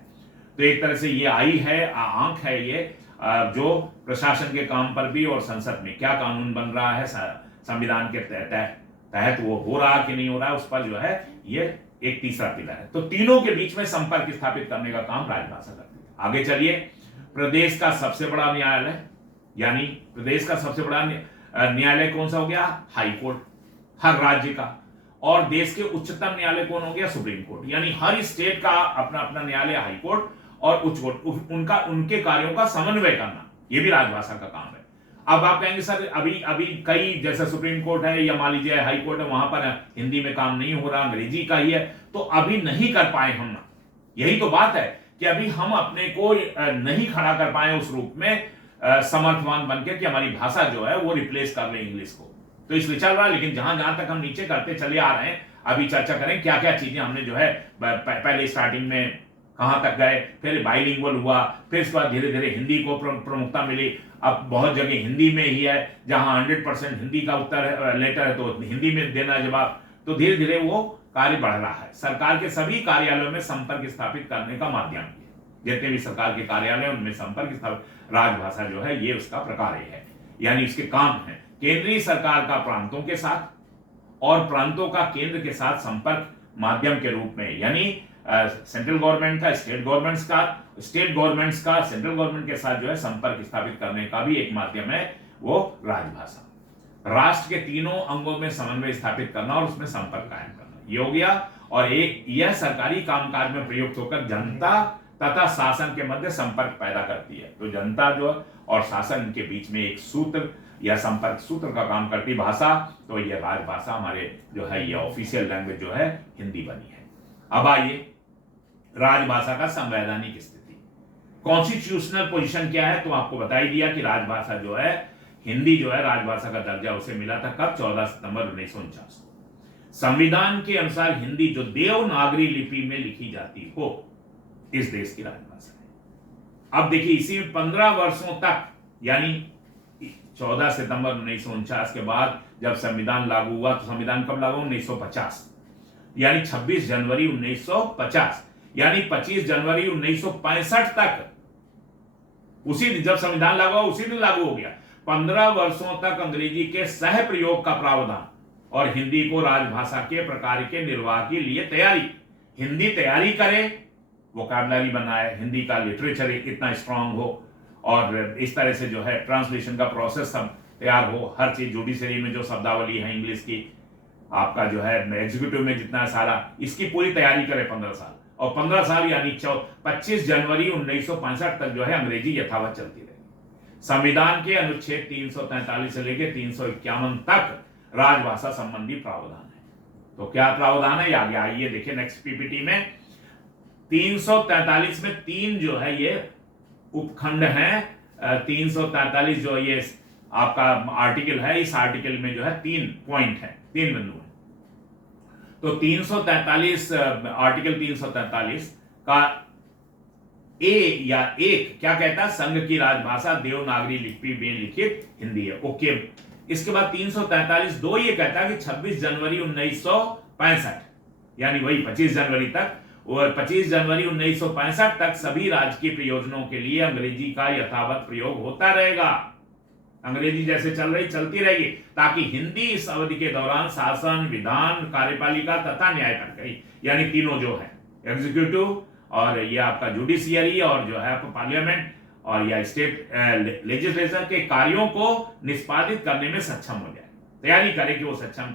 तो एक तरह से ये आई है, आंख है ये, जो प्रशासन के काम पर भी और संसद में क्या कानून बन रहा है संविधान के तहत वो हो रहा कि नहीं हो रहा, उस पर जो है ये एक तीसरा पिलर है। तो तीनों के बीच में संपर्क स्थापित करने का काम राजभाषा करती है। आगे चलिए, प्रदेश का सबसे बड़ा न्यायालय, यानी प्रदेश का सबसे बड़ा न्यायालय कौन सा हो गया, हाई कोर्ट हर राज्य का, और देश के उच्चतम न्यायालय कौन हो गया, सुप्रीम कोर्ट। यानी हर स्टेट का अपना अपना न्यायालय, हाई कोर्ट और उच्च कोर्ट, उनके कार्यों का समन्वय करना, ये भी राजभाषा का काम है। अब आप कहेंगे सर अभी कई, जैसे सुप्रीम कोर्ट है या मान लीजिए हाई कोर्ट है, वहां पर हिंदी में काम नहीं हो रहा, अंग्रेजी का ही है, तो अभी नहीं कर पाए हम ना। यही तो बात है कि अभी हम अपने को नहीं खड़ा कर पाए उस रूप में समर्थवान बनकर कि हमारी भाषा जो है वो रिप्लेस कर ले इंग्लिश को। तो इस विचार वाला, लेकिन जहां जहां तक हम नीचे करते चले आ रहे हैं, अभी चर्चा करें क्या क्या चीजें हमने जो है पहले स्टार्टिंग में कहां तक गए, फिर बाइलिंगुअल हुआ, फिर इसके बाद धीरे धीरे हिंदी को प्रमुखता मिली। अब बहुत जगह हिंदी में ही है, जहां 100% हिंदी का उत्तर लेटर है तो हिंदी में देना जवाब। तो धीरे धीरे वो कार्य बढ़ रहा है। सरकार के सभी कार्यालयों में संपर्क स्थापित करने का माध्यम, जितने भी सरकार के कार्यालय उनमें संपर्क स्थापित राजभाषा जो है ये उसका प्रकार है, यानी इसके काम है। केंद्रीय सरकार का प्रांतों के साथ और प्रांतों का केंद्र के साथ संपर्क माध्यम के रूप में, यानी सेंट्रल गवर्नमेंट का स्टेट गवर्नमेंट्स का, स्टेट गवर्नमेंट्स का सेंट्रल गवर्नमेंट के साथ जो है संपर्क स्थापित करने का भी एक माध्यम है वो राजभाषा। राष्ट्र के तीनों अंगों में समन्वय स्थापित करना और उसमें संपर्क कायम करना ये हो गया। और एक यह सरकारी कामकाज में प्रयुक्त होकर जनता तथा शासन के मध्य संपर्क पैदा करती है। तो जनता जो और शासन के बीच में एक सूत्र या संपर्क सूत्र का काम करती भाषा, तो यह राजभाषा हमारे जो है ये ऑफिशियल लैंग्वेज जो है हिंदी बनी है। अब आइए राजभाषा का संवैधानिक स्थिति, कॉन्स्टिट्यूशनल पोजीशन क्या है। तो आपको बता ही दिया कि राजभाषा जो है हिंदी जो है राजभाषा का दर्जा उसे मिला था कब, 14 सितंबर 1949 को। संविधान के अनुसार हिंदी जो देवनागरी लिपि में लिखी जाती हो इस देश की राजभाषा है। अब देखिए इसी 15 वर्षों तक, यानी 14 सितंबर 1949 के बाद जब संविधान लागू हुआ, तो संविधान कब लागू, 1950, यानी 26 जनवरी 1950, यानी 25 जनवरी 1965 तक, उसी दिन जब संविधान लागू हुआ उसी दिन लागू हो गया। 15 वर्षों तक अंग्रेजी के सह प्रयोग का प्रावधान और हिंदी को राजभाषा के प्रकार के निर्वाह के लिए तैयारी, हिंदी तैयारी करे, वोकैबुलरी बनाए, हिंदी का लिटरेचर इतना स्ट्रांग हो और इस तरह से जो है ट्रांसलेशन का प्रोसेस सब तैयार हो, हर चीज जुडिशरी में जो शब्दावली है इंग्लिश की, आपका जो है एग्जीक्यूटिव में जितना सारा, इसकी पूरी तैयारी करे 15 साल। और 15 साल यानी 25 जनवरी 1965 तक जो है अंग्रेजी यथावत चलती रही। संविधान के अनुच्छेद 343 से लेकर 351 तक राजभाषा संबंधी प्रावधान है। तो क्या प्रावधान है आगे आइए देखिए नेक्स्ट पीपीटी में। 343 में 3 जो है ये उपखंड है। 343 जो ये आपका आर्टिकल है, इस आर्टिकल में जो है 3 पॉइंट है, 3 बिंदु है। तो 343 आर्टिकल 343 का ए या एक क्या कहता है, संघ की राजभाषा देवनागरी लिपि में लिखित हिंदी है। ओके। इसके बाद 343(2) ये कहता है कि 26 जनवरी 1965 यानी वही 25 जनवरी तक, और 25 जनवरी 1965 तक सभी राजकीय प्रयोजनों के लिए अंग्रेजी का यथावत प्रयोग होता रहेगा। अंग्रेजी जैसे चल रही चलती रहेगी, ताकि हिंदी इस अवधि के दौरान शासन, विधान, कार्यपालिका तथा न्यायपालिका यानी तीनों जो है एग्जीक्यूटिव और ये आपका जुडिशियरी और जो है आपका पार्लियामेंट और या स्टेट लेजिस्लेचर के कार्यों को निष्पादित करने में सक्षम हो जाए। तैयारी करें कि वो सक्षम,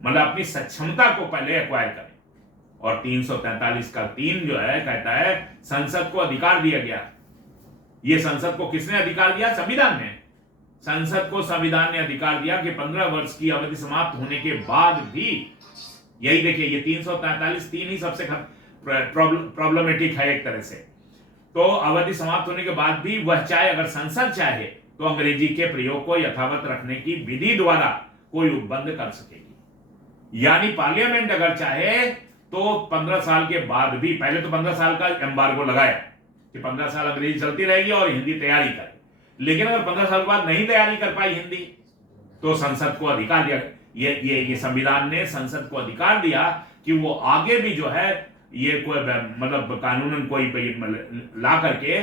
मतलब अपनी सक्षमता को पहले एक्वायर करें। और 343 का 3 जो है कहता है संसद को अधिकार दिया गया। ये संसद को किसने अधिकार दिया? संविधान ने। संसद को संविधान ने अधिकार दिया कि 15 वर्ष की अवधि समाप्त होने के बाद भी, यही देखिए ये 343(3) ही सबसे प्रॉब्लमेटिक है एक तरह से। तो अवधि समाप्त होने के बाद भी वह चाहे, अगर संसद चाहे तो अंग्रेजी के प्रयोग को यथावत रखने की विधि द्वारा कोई उपबंध कर सकेगी। यानी पार्लियामेंट अगर चाहे तो 15 साल के बाद भी, पहले तो 15 साल का एम्बार्गो लगाया कि 15 साल अंग्रेजी चलती रहेगी और हिंदी तैयारी करे, लेकिन अगर 15 साल के बाद नहीं तैयारी कर पाई हिंदी तो संसद को अधिकार दिया, ये संविधान ने संसद को अधिकार दिया कि वो आगे भी जो है ये कोई मतलब कानूनन कोई ला करके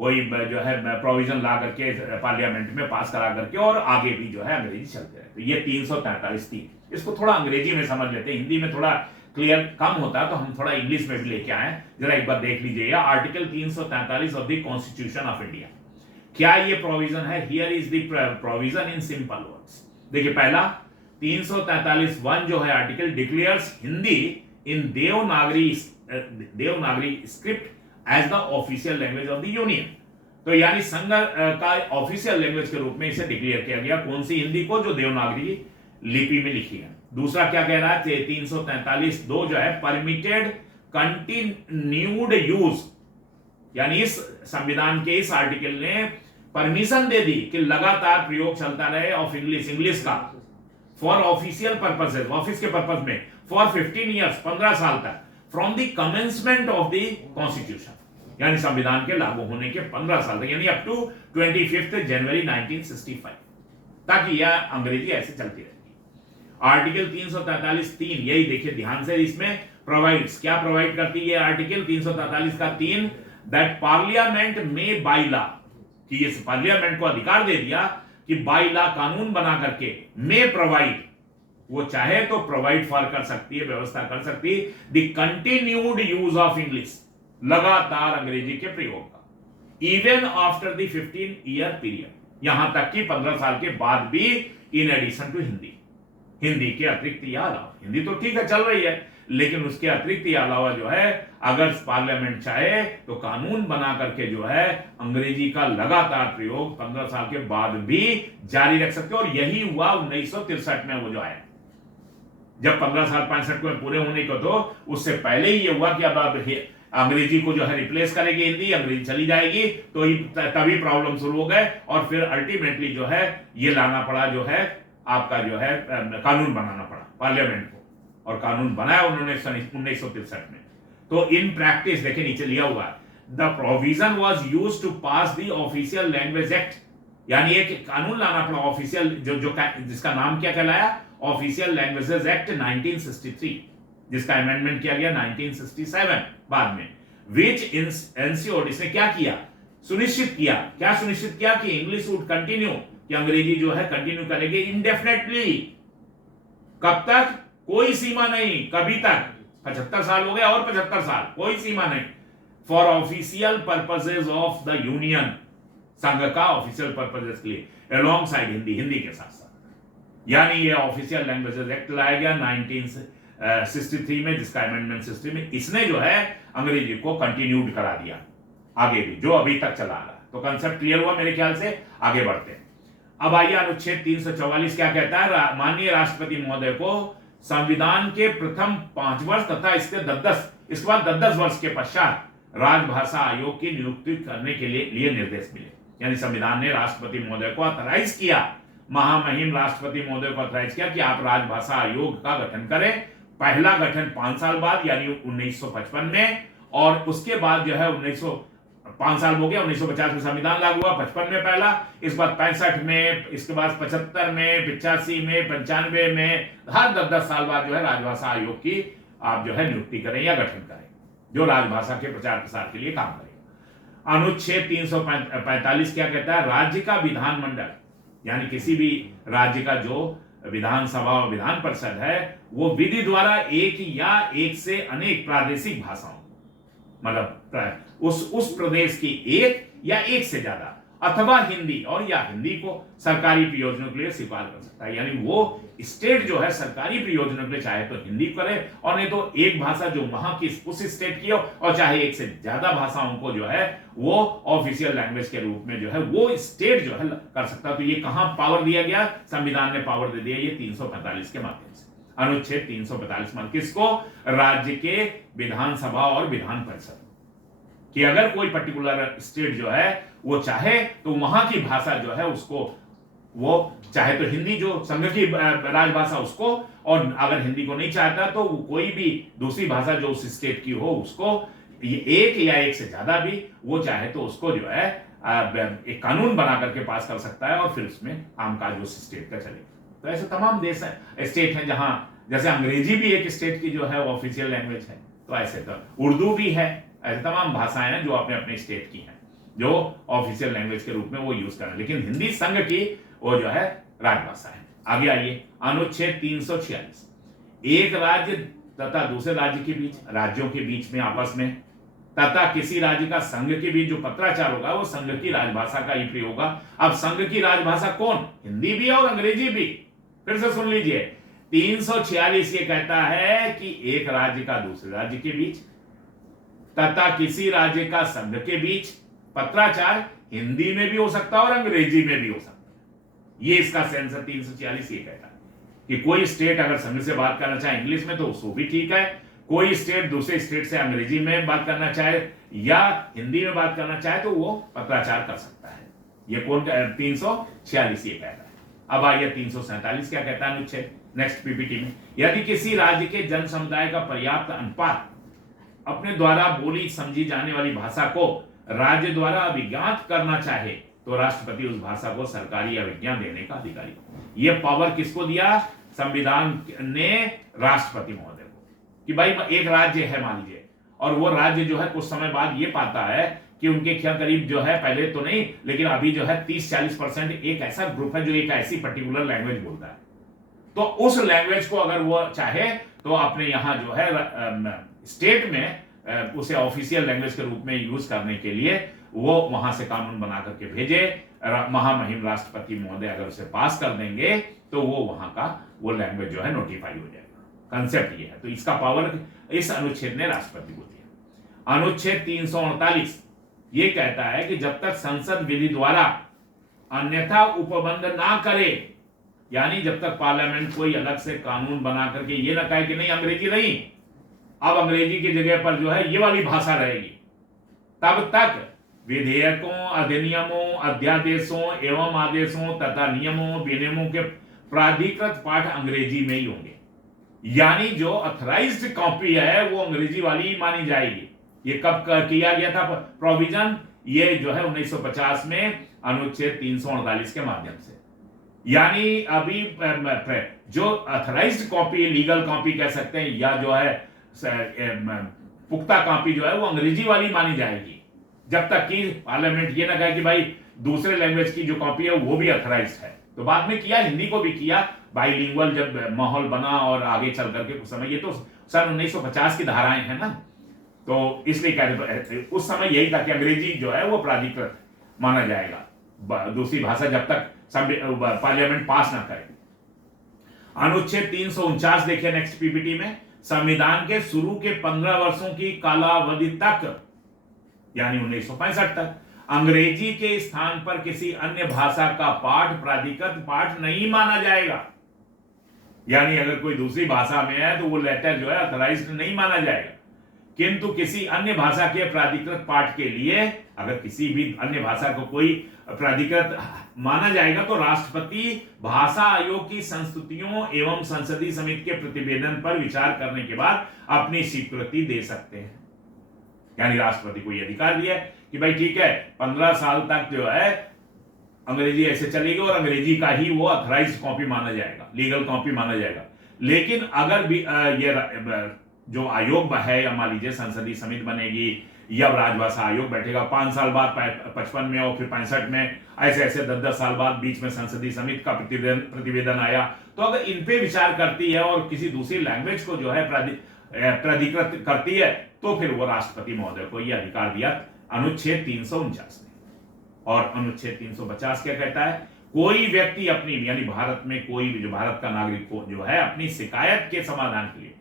कोई जो है प्रोविजन ला करके पार्लियामेंट में पास करा करके और आगे भी जो है अंग्रेजी चलते रहे। तो ये 343(3), इसको थोड़ा अंग्रेजी में समझ लेते हैं, हिंदी में थोड़ा क्लियर कम होता है तो हम थोड़ा इंग्लिश में भी लेके आए। जरा एक बार देख लीजिएगा article 343 of the constitution of India. क्या ये प्रोविजन है? Here is the provision in simple words. देखिए पहला 343(1) जो है article declares Hindi in Devanagari script as the official language of the union. तो यानी संघ का ऑफिशियल लैंग्वेज के रूप में इसे डिक्लेयर किया गया। कौन सी हिंदी को? जो देवनागरी लिपि में लिखी है। दूसरा क्या कह रहा है? 343(2) जो है परमिटेड कंटिन्यूड यूज, यानी इस संविधान के इस आर्टिकल ने परमिशन दे दी कि लगातार प्रयोग चलता रहे ऑफ इंग्लिश का फॉर ऑफिशियल पर्पसेस, ऑफिस के पर्पस में, फॉर 15 ईयर्स, 15 साल तक, from the commencement of the constitution, यानी संविधान के लागू होने के 15 साल तक, यानी अप टू 25 जनवरी 1965, ताकि यह अंग्रेजी ऐसे चलती रहेगी। आर्टिकल 343(3), यही देखिए ध्यान से, इसमें प्रोवाइड्स, क्या प्रोवाइड करती है आर्टिकल 343 का 3, दैट पार्लियामेंट में बाई लॉ, कि इस पार्लियामेंट को अधिकार दे दिया कि बाई लॉ, कानून बना करके, में प्रोवाइड, वो चाहे तो प्रोवाइड फॉर कर सकती है, व्यवस्था कर सकती है, the continued use of English, लगातार अंग्रेजी के प्रयोग का, even after the 15 year period, यहां तक कि 15 साल के बाद भी, in addition to Hindi, Hindi के अतिरिक्त या अलावा, हिंदी तो ठीक है चल रही है, लेकिन उसके अतिरिक्त या अलावा जो है, अगर पार्लियामेंट चाहे तो कानून बना करके जो है अंग्रेजी का लगातार प्रयोग 15 साल के बाद भी जारी रख सकते हो। और यही हुआ 1963 में, वो जो आया, जब 15 साल 65 में पूरे होने को, तो उससे पहले ही ये हुआ कि अब अंग्रेजी को जो है रिप्लेस करेगी हिंदी, अंग्रेजी चली जाएगी, तो तभी प्रॉब्लम शुरू हो गए, और फिर अल्टीमेटली जो है ये लाना पड़ा, जो है आपका जो है कानून बनाना पड़ा पार्लियामेंट को, और कानून बनाया उन्होंने 1963 में। तो इन प्रैक्टिस देखिए नीचे लिया हुआ है, the provision was used to pass the official language act, यानी एक कानून लाना पड़ा ऑफिशियल, जिसका नाम क्या कहलाया, ऑफिशियल लैंग्वेजेस एक्ट 1963, जिसका अमेंडमेंट किया गया 1967 बाद में, विच इंश्योर्ड, इसने क्या किया, सुनिश्चित किया, क्या सुनिश्चित किया, कि इंग्लिश वुड कंटिन्यू, कि अंग्रेजी जो है कंटिन्यू करेगी इंडेफिनेटली, कब तक, कोई सीमा नहीं, कभी तक, 75 साल हो गए और 75 साल, कोई सीमा नहीं, for official purposes of the union, संघ का ऑफिशियल पर्पसेस के लिए, अलोंग साइड हिंदी, हिंदी के साथ साथ, यानी ये ऑफिशियल लैंग्वेजेस एक्ट लाया गया 1963 में, जिसका अमेंडमेंट 60 में, इसने जो है अंग्रेजी को कंटिन्यूड करा दिया आगे भी, जो अभी तक चला आ रहा है। तो कंसेप्ट क्लियर हुआ मेरे ख्याल से, आगे बढ़ते हैं। अब आइए अनुच्छेद 344 क्या कहता है, माननीय राष्ट्रपति महोदय को संविधान के प्रथम 5 वर्ष तथा इसके 10 वर्ष के पश्चात राजभाषा आयोग की नियुक्ति करने के लिए निर्देश मिले, यानी संविधान ने राष्ट्रपति महोदय को ऑथराइज किया, महामहिम राष्ट्रपति महोदय को ऑथराइज किया कि आप राजभाषा आयोग का गठन करें। पहला गठन 5 साल बाद, यानी 1955 में, और उसके बाद जो है 5 साल हो गया, 1950 में संविधान लागू हुआ, 55 में पहला, इस बार 65 में, इसके बाद 75 में, 85 में, 95 में, हर 10 साल बाद जो है राजभाषा आयोग की आप जो है नियुक्ति करें या गठन करें, जो राजभाषा के प्रचार प्रसार के लिए काम करेगा। अनुच्छेद 345 क्या कहता है, राज्य का विधानमंडल, यानी किसी भी राज्य का जो विधानसभा और विधान परिषद है, वो विधि द्वारा एक या एक से अनेक प्रादेशिक भाषाओं, मतलब उस प्रदेश की एक या एक से ज्यादा, अथवा हिंदी और या हिंदी को सरकारी प्रयोजनों के लिए स्वीकार कर सकता है, यानी वो स्टेट जो है सरकारी प्रयोजनों के लिए चाहे तो हिंदी करे, और नहीं तो एक भाषा जो वहां की उस स्टेट की हो, और चाहे एक से ज्यादा भाषाओं को जो है वो ऑफिशियल लैंग्वेज के रूप में जो है वो स्टेट जो है कर सकता है। तो ये कहां पावर दिया गया, संविधान ने पावर दे दिया, ये 345 के माध्यम से, अनुच्छेद 345 में, किसको, राज्य के विधानसभा और विधान परिषद, कि अगर कोई पर्टिकुलर स्टेट जो है वो चाहे तो वहां की भाषा जो है उसको, वो चाहे तो हिंदी जो संघ की राजभाषा उसको, और अगर हिंदी को नहीं चाहता तो वो कोई भी दूसरी भाषा जो उस स्टेट की हो उसको, एक या एक से ज्यादा भी, वो चाहे तो उसको जो है एक कानून बना करके पास कर सकता है, और फिर उसमें कामकाज उस स्टेट का चलेगा। तो ऐसे तमाम देश है, स्टेट हैं जहां, जैसे अंग्रेजी भी एक स्टेट की जो है ऑफिशियल लैंग्वेज है, तो ऐसे तो उर्दू भी है, ऐसे तमाम भाषाएं हैं जो अपने अपने स्टेट की हैं, जो ऑफिशियल लैंग्वेज के रूप में वो यूज कर रहे हैं, लेकिन हिंदी संघ की वो जो है राजभाषा है। आगे आइए, अनुच्छेद 346, एक राज्य तथा दूसरे राज्य के बीच, राज्यों के बीच में आपस में, तथा किसी राज्य का संघ के बीच जो पत्राचार होगा वो संघ की राजभाषा का ही प्रयोग होगा। अब संघ की राजभाषा कौन, हिंदी भी और अंग्रेजी भी, फिर से सुन लीजिए, 346 ये कहता है कि एक राज्य का दूसरे राज्य के बीच तथा किसी राज्य का संघ के बीच पत्राचार हिंदी में भी हो सकता है और अंग्रेजी में भी हो सकता है। ये इसका सेंस है, 346 ये कहता है कि कोई स्टेट अगर संघ से बात करना चाहे इंग्लिश में तो उसको भी ठीक है, कोई स्टेट दूसरे स्टेट से अंग्रेजी में बात करना चाहे या हिंदी में बात करना चाहे तो वो पत्राचार कर सकता है। ये कौन 346 ये कहता है। अब आइए 347 क्या कहता है अनुच्छेद नेक्स्ट पीपीटी में। यदि किसी राज्य के जन समुदाय का पर्याप्त अनुपात अपने द्वारा बोली समझी जाने वाली भाषा को राज्य द्वारा अभिज्ञात करना चाहे तो राष्ट्रपति उस भाषा को सरकारी अभिज्ञा देने का अधिकारी। यह पावर किसको दिया? संविधान ने राष्ट्रपति महोदय को, कि भाई एक राज्य है मान लीजिए, और वो राज्य जो है कुछ समय बाद ये पाता है कि उनके क्या करीब जो है, पहले तो नहीं लेकिन अभी जो है 30-40% एक ऐसा ग्रुप है जो एक ऐसी पर्टिकुलर लैंग्वेज बोलता है, तो उस लैंग्वेज को अगर वो चाहे तो अपने यहाँ जो है स्टेट में उसे ऑफिशियल लैंग्वेज के रूप में यूज करने के लिए वो वहां से कानून बना करके भेजे। महामहिम राष्ट्रपति महोदय अगर उसे पास कर देंगे तो वो वहां का वो लैंग्वेज जो है नोटिफाई हो जाएगा। कंसेप्ट ये है। तो इसका पावर इस अनुच्छेद ने राष्ट्रपति को दिया। अनुच्छेद 348 ये कहता है कि जब तक संसद विधि द्वारा अन्यथा उपबंध ना करे, यानी जब तक पार्लियामेंट कोई अलग से कानून बना करके ये ना कहे कि नहीं अंग्रेजी नहीं, अब अंग्रेजी की जगह पर जो है ये वाली भाषा रहेगी, तब तक विधेयकों, अधिनियमों, अध्यादेशों एवं आदेशों तथा नियमों विनियमों के प्राधिकृत पाठ अंग्रेजी में ही होंगे। यानी जो अथराइज्ड कॉपी है वो अंग्रेजी वाली ही मानी जाएगी। ये कब किया गया था प्रोविजन? ये जो है 1950 में अनुच्छेद 348 के माध्यम से। यानी अभी जो अथराइज्ड कॉपी, लीगल कॉपी कह सकते हैं, या जो है पुख्ता कॉपी जो है वो अंग्रेजी वाली मानी जाएगी, जब तक कि पार्लियामेंट ये ना कहे कि भाई दूसरे लैंग्वेज की जो कॉपी है वो भी अथराइज्ड है। तो बाद में किया, हिंदी को भी किया, बाइलिंगुअल जब माहौल बना और आगे चल करके कुछ समय, ये तो सन 1950 की धाराएं हैं ना, तो इसलिए कहते उस समय यही था कि अंग्रेजी जो है वो प्राधिकृत माना जाएगा, दूसरी भाषा जब तक पार्लियामेंट पास ना करे। अनुच्छेद 349 देखिए नेक्स्ट पीपीटी में। संविधान के शुरू के 15 वर्षों की कालावधि तक, यानी 1965 तक, अंग्रेजी के स्थान पर किसी अन्य भाषा का पाठ प्राधिकृत पाठ नहीं माना जाएगा। यानी अगर कोई दूसरी भाषा में है तो वो लेटर जो है अथराइज्ड नहीं माना जाएगा, किंतु किसी अन्य भाषा के प्राधिकृत पाठ के लिए अगर किसी भी अन्य भाषा को कोई प्राधिकृत माना जाएगा तो राष्ट्रपति भाषा आयोग की संस्तुतियों एवं संसदीय समिति के प्रतिवेदन पर विचार करने के बाद अपनी स्वीकृति दे सकते हैं। यानी राष्ट्रपति को यह अधिकार दिया है कि भाई ठीक है 15 साल तक जो है अंग्रेजी ऐसे चलेगी और अंग्रेजी का ही वो अथराइज्ड कॉपी माना जाएगा, लीगल कॉपी माना जाएगा। लेकिन अगर भी ये जो आयोग है, या मान लीजिए संसदीय समिति बनेगी या राजभाषा आयोग बैठेगा 5 साल बाद 55 में और फिर 65 में, ऐसे ऐसे 10-10 साल बाद बीच में संसदीय समिति का प्रतिवेदन आया, तो अगर इन पे विचार करती है और किसी दूसरी लैंग्वेज को जो है प्राधिकृत करती है तो फिर वो राष्ट्रपति महोदय को यह अधिकार दिया अनुच्छेद 349 ने। और अनुच्छेद 350 क्या कहता है? कोई व्यक्ति अपनी, यानी भारत में कोई भी जो भारत का नागरिक को जो है अपनी शिकायत के समाधान के लिए,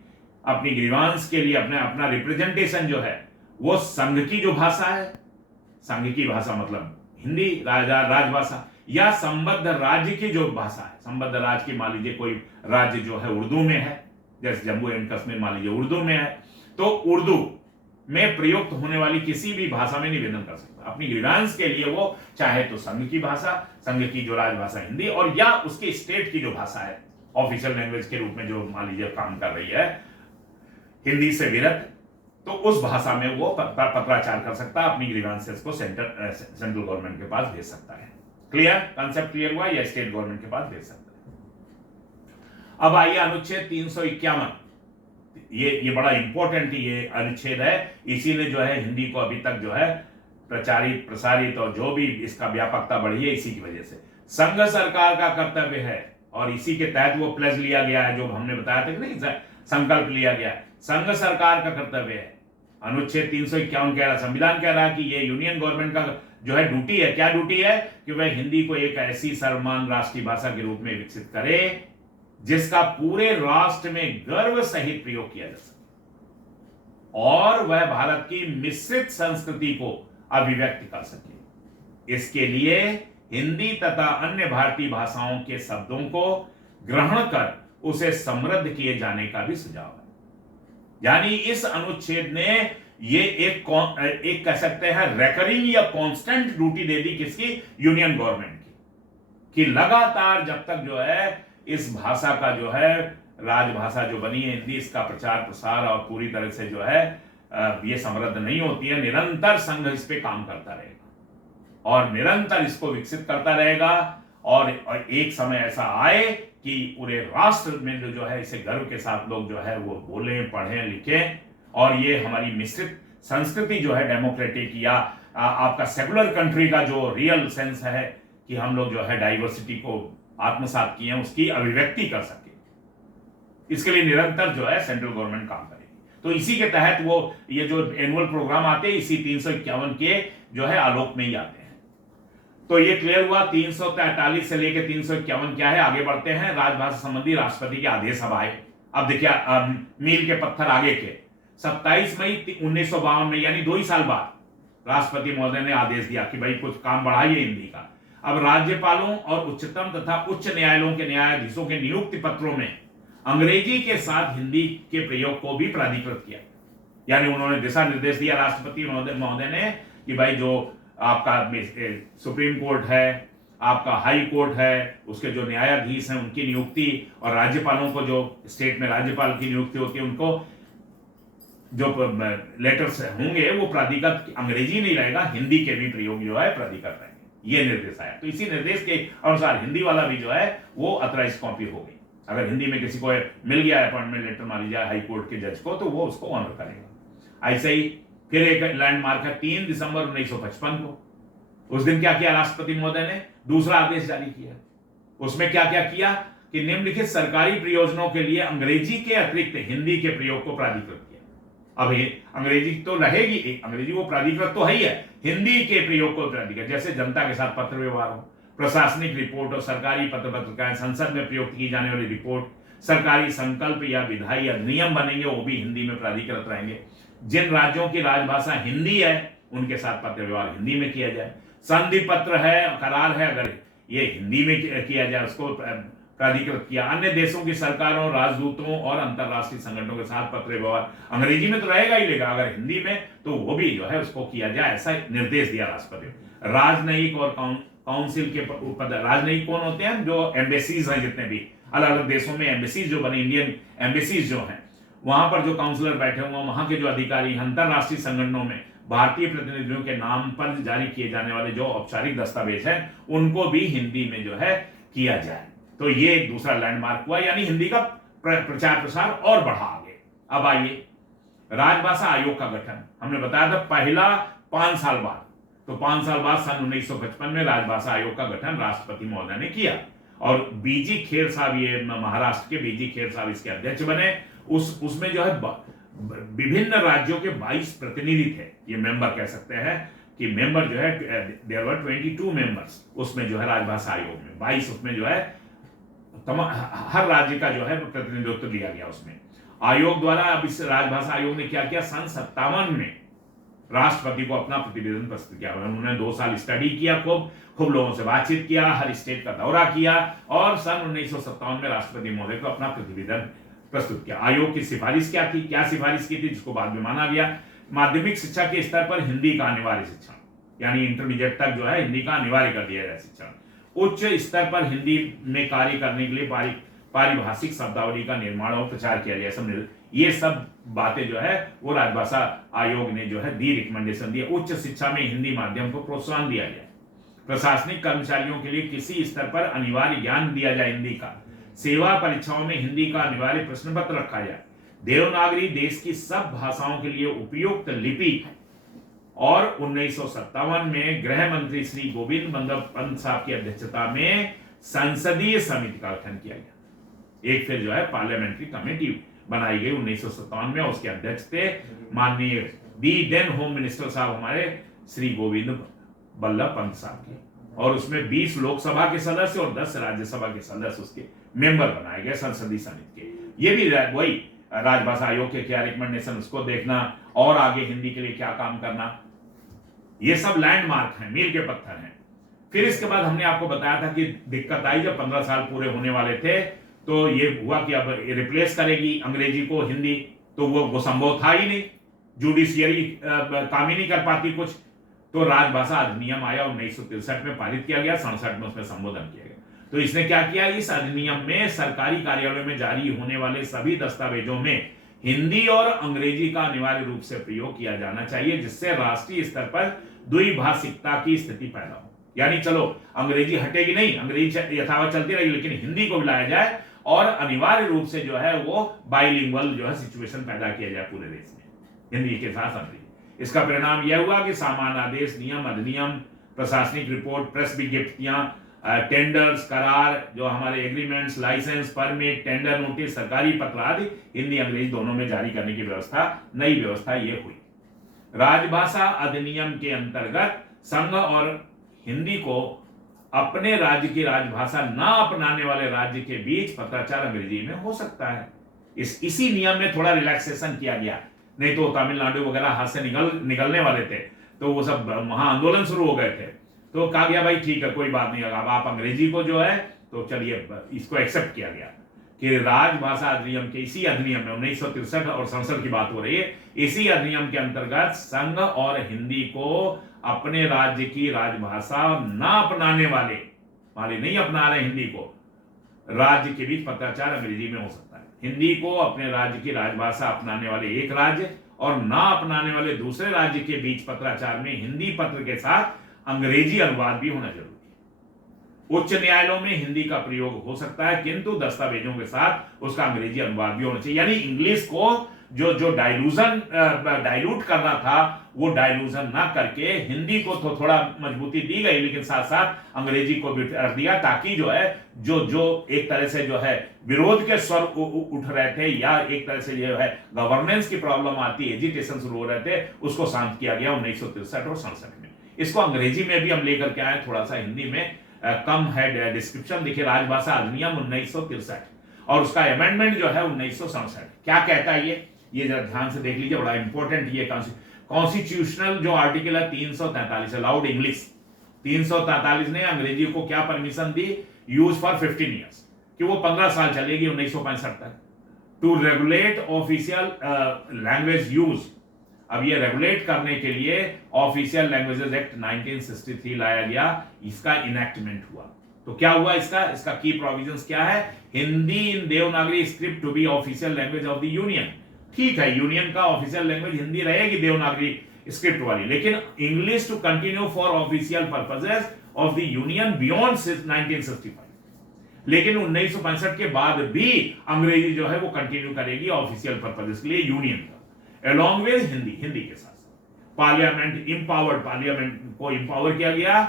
अपनी ग्रीवांस के लिए, अपना रिप्रेजेंटेशन जो है वो संघ की जो भाषा है, संघ की भाषा मतलब हिंदी राजभाषा, या संबद्ध राज्य की जो भाषा है, संबद्ध राज्य की मान लीजिए कोई राज्य जो है उर्दू में है, जैसे जम्मू एंड कश्मीर मान लीजिए उर्दू में है, तो उर्दू में प्रयुक्त होने वाली किसी भी भाषा में निवेदन कर सकता है अपनी ग्रीवांस के लिए। वो चाहे तो संघ की भाषा, संघ की जो राजभाषा हिंदी, और या उसके स्टेट की जो भाषा है ऑफिशियल लैंग्वेज के रूप में जो मान लीजिए काम कर रही है हिंदी से विरत, तो उस भाषा में वो पत्राचार कर सकता है, अपनी ग्रीवांसेस को सेंट्रल गवर्नमेंट के पास भेज सकता है। क्लियर? कंसेप्ट क्लियर हुआ? या स्टेट गवर्नमेंट के पास भेज सकता है। अब आइए अनुच्छेद 351। ये बड़ा इंपॉर्टेंट ये अनुच्छेद है, इसी ने जो है हिंदी को अभी तक जो है प्रचारित, प्रसारित और जो भी इसका व्यापकता बढ़ी है इसी की वजह से। संघ सरकार का कर्तव्य है, और इसी के तहत वो प्लेज लिया गया है जो हमने बताया था कि नहीं, संकल्प लिया गया है। संघ सरकार का कर्तव्य है। अनुच्छेद 351 कह रहा, संविधान कह रहा है कि ये यूनियन गवर्नमेंट का जो है ड्यूटी है। क्या ड्यूटी है? कि वह हिंदी को एक ऐसी सर्वमान्य राष्ट्रीय भाषा के रूप में विकसित करे जिसका पूरे राष्ट्र में गर्व सहित प्रयोग किया जा सके और वह भारत की मिश्रित संस्कृति को अभिव्यक्त कर सके। इसके लिए हिंदी तथा अन्य भारतीय भाषाओं के शब्दों को ग्रहण कर उसे समृद्ध किए जाने का भी सुझाव है। यानी इस अनुच्छेद ने ये एक कह सकते हैं रेकरिंग या कांस्टेंट ड्यूटी दे दी किसकी, यूनियन गवर्नमेंट की, कि लगातार जब तक जो है इस भाषा का जो है राजभाषा जो बनी है हिंदी, इसका प्रचार प्रसार और पूरी तरह से जो है ये समृद्ध नहीं होती है, निरंतर संघ इस पे काम करता रहेगा और निरंतर इसको विकसित करता रहेगा और एक समय ऐसा आए कि पूरे राष्ट्र में जो है इसे गर्व के साथ लोग जो है वो बोलें, पढ़ें, लिखें और ये हमारी मिश्रित संस्कृति जो है डेमोक्रेटिक या आपका सेकुलर कंट्री का जो रियल सेंस है कि हम लोग जो है डाइवर्सिटी को आत्मसात किए हैं, उसकी अभिव्यक्ति कर सके, इसके लिए निरंतर जो है सेंट्रल गवर्नमेंट काम करेगी। तो इसी के तहत वो ये जो एनुअल प्रोग्राम आते हैं इसी 351 के जो है आलोक में ही आते हैं। तो ये क्लियर हुआ 343 से लेकर 351 क्या है। आगे बढ़ते हैं। राजभाषा संबंधी राष्ट्रपति के आदेश अब आए। अब देखिए मील के पत्थर आगे के 27 मई 1952 में यानी 2 ही साल बाद राष्ट्रपति महोदय ने आदेश दिया कि भाई कुछ काम बढ़ाइए हिंदी का। अब राज्यपालों और उच्चतम तथा उच्च न्यायालयों के न्यायाधीशों के नियुक्ति पत्रों में अंग्रेजी के साथ हिंदी के प्रयोग को भी प्राधिकृत किया, यानी उन्होंने दिशा निर्देश दिया राष्ट्रपति महोदय ने कि भाई जो आपका सुप्रीम कोर्ट है, आपका हाई कोर्ट है, उसके जो न्यायाधीश हैं उनकी नियुक्ति और राज्यपालों को जो स्टेट में राज्यपाल की नियुक्ति होती है उनको जो लेटर्स होंगे वो प्राधिकृत अंग्रेजी नहीं रहेगा, हिंदी के भी प्रयोग जो है प्राधिकृत रहेंगे। ये निर्देश आया। तो इसी निर्देश के अनुसार हिंदी वाला भी जो है वो अथराइज कॉपी हो गई। अगर हिंदी में किसी को मिल गया अपॉइंटमेंट लेटर मान लीजिए हाई कोर्ट के जज को, तो वो उसको ऑनर करेगा। ऐसे ही फिर एक लैंडमार्क है 3 दिसंबर 1955 को। उस दिन क्या किया राष्ट्रपति महोदय ने, दूसरा आदेश जारी किया। उसमें क्या क्या किया कि निम्नलिखित सरकारी प्रयोजनों के लिए अंग्रेजी के अतिरिक्त हिंदी के प्रयोग को प्राधिकृत किया। अब अंग्रेजी तो रहेगी, अंग्रेजी वो प्राधिकृत तो है ही है, हिंदी के प्रयोग को प्राधिकृत, जैसे जनता के साथ पत्र व्यवहार हो, प्रशासनिक रिपोर्ट और सरकारी पत्र पत्रिकाएं, संसद में प्रयोग की जाने वाली रिपोर्ट, सरकारी संकल्प या विधायी अधिनियम बनेंगे वो भी हिंदी में प्राधिकृत रहेंगे। जिन राज्यों की राजभाषा हिंदी है उनके साथ पत्र व्यवहार हिंदी में किया जाए। संधि पत्र है, करार है, अगर ये हिंदी में किया जाए उसको प्राधिकृत किया। अन्य देशों की सरकारों, राजदूतों और अंतरराष्ट्रीय संगठनों के साथ पत्र व्यवहार अंग्रेजी में तो रहेगा ही, लेगा अगर हिंदी में तो वो भी जो है उसको किया जाए, ऐसा निर्देश दिया राष्ट्रपति। राजनयिक और काउंसिल के पद, राजनयिक कौन होते हैं, जो एम्बेसीज हैं, जितने भी अलग अलग देशों में एम्बेसीज जो बने, इंडियन एम्बेसीज जो हैं, वहां पर जो काउंसलर बैठे हुए वहां के जो अधिकारी, अंतरराष्ट्रीय संगठनों में भारतीय प्रतिनिधियों के नाम पर जारी किए जाने वाले जो औपचारिक दस्तावेज हैं उनको भी हिंदी में जो है किया जाए। तो ये एक दूसरा लैंडमार्क हुआ, यानी हिंदी का प्रचार प्रसार और बढ़ा आगे। अब आइए राजभाषा आयोग का गठन। हमने बताया था पहला 5 साल बाद, तो 5 साल बाद सन 1955 में राजभाषा आयोग का गठन राष्ट्रपति महोदय ने किया और बीजी खेर साहब, ये महाराष्ट्र के बीजी खेर साहब इसके अध्यक्ष बने। उसमें जो है विभिन्न राज्यों के 22 प्रतिनिधि थे, ये मेंबर कह सकते हैं कि मेंबर जो है देयर वर 22 मेंबर्स उसमें जो है राजभाषा आयोग में 22 उसमें जो है हर राज्य का जो है प्रतिनिधित्व लिया गया उसमें। आयोग द्वारा अब इस राजभाषा आयोग ने क्या किया, सन 57 में राष्ट्रपति को अपना प्रतिवेदन प्रस्तुत किया। उन्होंने 2 साल स्टडी किया, खूब लोगों से बातचीत किया, हर स्टेट का दौरा किया और सन 1957 में राष्ट्रपति महोदय को अपना प्रतिवेदन प्रस्तुत किया। आयोग की सिफारिश क्या थी, क्या सिफारिश की थी, जिसको बाद में माना गया। माध्यमिक शिक्षा के स्तर पर हिंदी का अनिवार्य शिक्षण, यानी इंटरमीडिएट तक जो है हिंदी का अनिवार्य कर दिया जाए शिक्षण। उच्च स्तर पर हिंदी में कार्य करने के लिए पारिभाषिक शब्दावली का निर्माण और प्रचार किया जाए। सब ये सब बातें जो है वो राजभाषा आयोग ने जो है दी रिकमेंडेशन दिया। उच्च शिक्षा में हिंदी माध्यम को प्रोत्साहन दिया जाए। प्रशासनिक कर्मचारियों के लिए किसी स्तर पर अनिवार्य ज्ञान दिया जाए हिंदी का। सेवा परीक्षाओं में हिंदी का अनिवार्य प्रश्न पत्र रखा जाए। देवनागरी देश की सब भाषाओं के लिए उपयुक्त लिपि और 1957 में गृह मंत्री श्री गोविंद बल्लभ पंत साहब की अध्यक्षता में संसदीय समिति का गठन किया गया। एक फिर जो है पार्लियामेंट्री कमेटी बनाई गई 1957 में, उसके अध्यक्ष थे माननीय दी देन होम मिनिस्टर साहब हमारे श्री गोविंद बल्लभ पंत साहब के, और उसमें 20 लोकसभा के सदस्य और 10 राज्यसभा के सदस्य उसके मेंबर बनाए गए संसदीय समिति के। ये भी वही राजभाषा आयोग के क्या रिकमेंडेशन उसको देखना और आगे हिंदी के लिए क्या काम करना, ये सब लैंडमार्क हैं, मील के पत्थर हैं। फिर इसके बाद हमने आपको बताया था कि दिक्कत आई जब 15 साल पूरे होने वाले थे, तो ये हुआ कि अब रिप्लेस करेगी अंग्रेजी को हिंदी, तो वो संभव था ही नहीं। जुडिशियरी काम ही नहीं कर पाती कुछ, तो राजभाषा अधिनियम आया 1963 में, पारित किया गया, 67 में उसमें संबोधन किया गया। तो इसने क्या किया, इस अधिनियम में सरकारी कार्यालयों में जारी होने वाले सभी दस्तावेजों में हिंदी और अंग्रेजी का अनिवार्य रूप से प्रयोग किया जाना चाहिए, जिससे राष्ट्रीय स्तर पर द्विभाषिकता की स्थिति पैदा हो। यानी चलो अंग्रेजी हटेगी नहीं, अंग्रेजी यथावत चलती रहेगी, लेकिन हिंदी को लाया जाए और अनिवार्य रूप से जो है वो बाइलिंगुअल जो है सिचुएशन पैदा किया जाए पूरे देश में, हिंदी के साथ अंग्रेजी। इसका परिणाम यह हुआ कि सामान्य आदेश, नियम, अधिनियम, प्रशासनिक रिपोर्ट, प्रेस विज्ञप्तियां, टेंडर्स, करार, जो हमारे agreements, licence, permit, tender notice, सरकारी पत्र आदि हिंदी अंग्रेजी दोनों में जारी करने की व्यवस्था, नई व्यवस्था ये हुई। राजभाषा अधिनियम के अंतर्गत संघ और हिंदी को अपने राज्य की राजभाषा ना अपनाने वाले राज्य के बीच पत्राचार अंग्रेजी में हो सकता है। इसी नियम में थोड़ा रिलैक्सेशन किया गया, नहीं तो तमिलनाडु वगैरह हाथ से निकलने वाले थे, तो वो सब वहां आंदोलन शुरू हो गए थे। तो कहा गया भाई ठीक है, कोई बात नहीं, अब आप अंग्रेजी को जो है तो चलिए इसको एक्सेप्ट किया गया कि राजभाषा अधिनियम के इसी अधिनियम में 1963 और 67 की बात हो रही है, इसी अधिनियम के अंतर्गत संघ और हिंदी को अपने राज्य की राजभाषा ना अपनाने वाले नहीं अपना रहे हिंदी को, राज्य के बीच पत्राचार अंग्रेजी में हो सकता है। हिंदी को अपने राज्य की राजभाषा अपनाने वाले एक राज्य और ना अपनाने वाले दूसरे राज्य के बीच पत्राचार में हिंदी पत्र के साथ अंग्रेजी अनुवाद भी होना जरूरी है। उच्च न्यायालयों में हिंदी का प्रयोग हो सकता है, किंतु दस्तावेजों के साथ उसका अंग्रेजी अनुवाद भी होना चाहिए। यानी इंग्लिश को जो डाइल्यूट करना था वो डाइल्यूजन ना करके हिंदी को तो थोड़ा मजबूती दी गई, लेकिन साथ साथ अंग्रेजी को भी रख दिया, ताकि जो है जो एक तरह से जो है विरोध के स्वर उठ रहे थे, या एक तरह से जो है गवर्नेंस की प्रॉब्लम आती, एजिटेशन शुरू हो रहे थे, उसको शांत किया गया 1963 और 67 में। इसको अंग्रेजी में भी हम लेकर के आए, थोड़ा सा हिंदी में कम है डिस्क्रिप्शन। देखिए राजभाषा अधिनियम 1963 और उसका अमेंडमेंट जो है 1967 क्या कहता है ये जरा ध्यान से देख लीजिए, बड़ा इंपॉर्टेंट ये कॉन्स्टिट्यूशनल जो आर्टिकल है 343 अलाउड इंग्लिश। 343 ने अंग्रेजी को क्या परमिशन दी, यूज फॉर 15 ईयर्स, कि वो 15 साल चलेगी 1965 तक, to regulate official language use. अब ये रेगुलेट करने के लिए ऑफिशियल लैंग्वेजेस एक्ट 1963 लाया गया, इसका इनेक्टमेंट हुआ। तो क्या हुआ इसका की प्रोविजंस क्या है, Hindi in Devanagari script to be official language of the union. ठीक है, यूनियन का ऑफिशियल लैंग्वेज हिंदी रहेगी देवनागरी स्क्रिप्ट वाली, लेकिन English to continue for official purposes of the union beyond 1965। लेकिन 1965 के बाद भी अंग्रेजी जो है वो कंटिन्यू करेगी ऑफिशियल पर्पसेस के लिए यूनियन का, along with हिंदी के साथ। पार्लियामेंट को इंपावर किया गया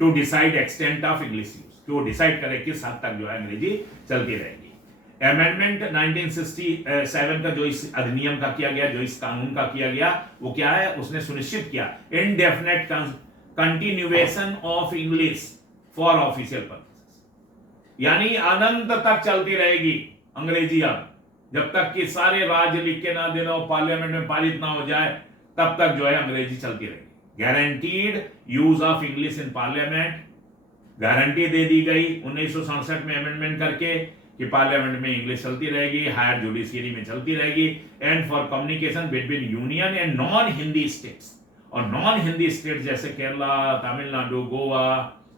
to decide extent of English use, कि वो डिसाइड करे किस हद तक जो है अंग्रेजी चलती रहेगी। अमेंडमेंट 1967 का जो इस अधिनियम का किया गया, जो इस कानून का किया गया, वो क्या है, उसने सुनिश्चित किया indefinite continuation of English for official purposes, यानी अनंत तक चलती रहेगी अंग्रेजी। अब जब तक कि सारे राज्य लिख के ना देना हो, पार्लियामेंट में पारित ना हो जाए, तब तक जो है अंग्रेजी चलती रहेगी। Guaranteed use of English in parliament, guarantee दे दी गई 1967 में अमेंडमेंट करके कि पार्लियामेंट में इंग्लिश चलती रहेगी, हायर जुडिशियरी में चलती रहेगी, and for communication between union and non Hindi states. और नॉन हिंदी स्टेट जैसे केरला, तमिलनाडु, गोवा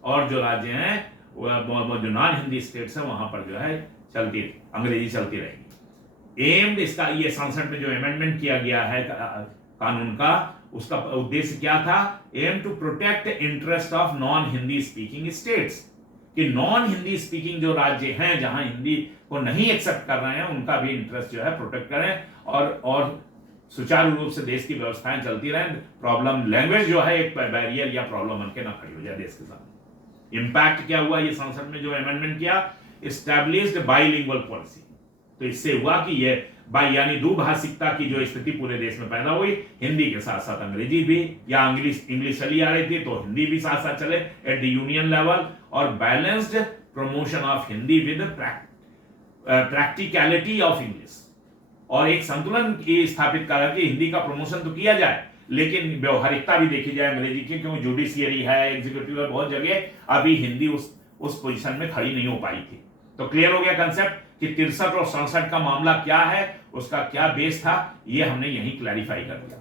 और जो राज्य हैं वो जो नॉन हिंदी स्टेट्स हैं वहां पर जो है अंग्रेजी चलती रहेगी। एम्ड इसका ये 67 में जो अमेंडमेंट किया गया है कानून का, उसका उद्देश्य क्या था, aim to protect interest of non Hindi speaking states, कि नॉन हिंदी स्पीकिंग जो राज्य हैं जहां हिंदी को नहीं एक्सेप्ट कर रहे हैं, उनका भी इंटरेस्ट जो है प्रोटेक्ट करें और सुचारू रूप से देश की व्यवस्थाएं चलती रहें। प्रॉब्लम लैंग्वेज जो है एक बैरियर या प्रॉब्लम बनके ना खड़ी हो जाए देश के साथ। इंपैक्ट क्या हुआ ये 67 में जो अमेंडमेंट किया, एस्टैब्लिश्ड बाइलिंगुअल पॉलिसी। तो इससे हुआ कि ये यानी दुभाषिकता की जो स्थिति पूरे देश में पैदा हुई, हिंदी के साथ साथ अंग्रेजी भी, या इंग्लिश चली आ रही थी तो हिंदी भी साथ साथ चले एट द यूनियन लेवल, और balanced promotion of Hindi with practicality of English, और एक संतुलन स्थापित करा कि हिंदी का प्रमोशन तो किया जाए लेकिन व्यवहारिकता भी देखी जाए अंग्रेजी की, क्योंकि जुडिशियरी है, एग्जीक्यूटिव है, बहुत जगह अभी हिंदी उस पोजीशन में खड़ी नहीं हो पाई थी। तो क्लियर हो गया कंसेप्ट कि 63 और 67 का मामला क्या है, उसका क्या बेस था, ये हमने यहीं क्लैरिफाई कर दिया।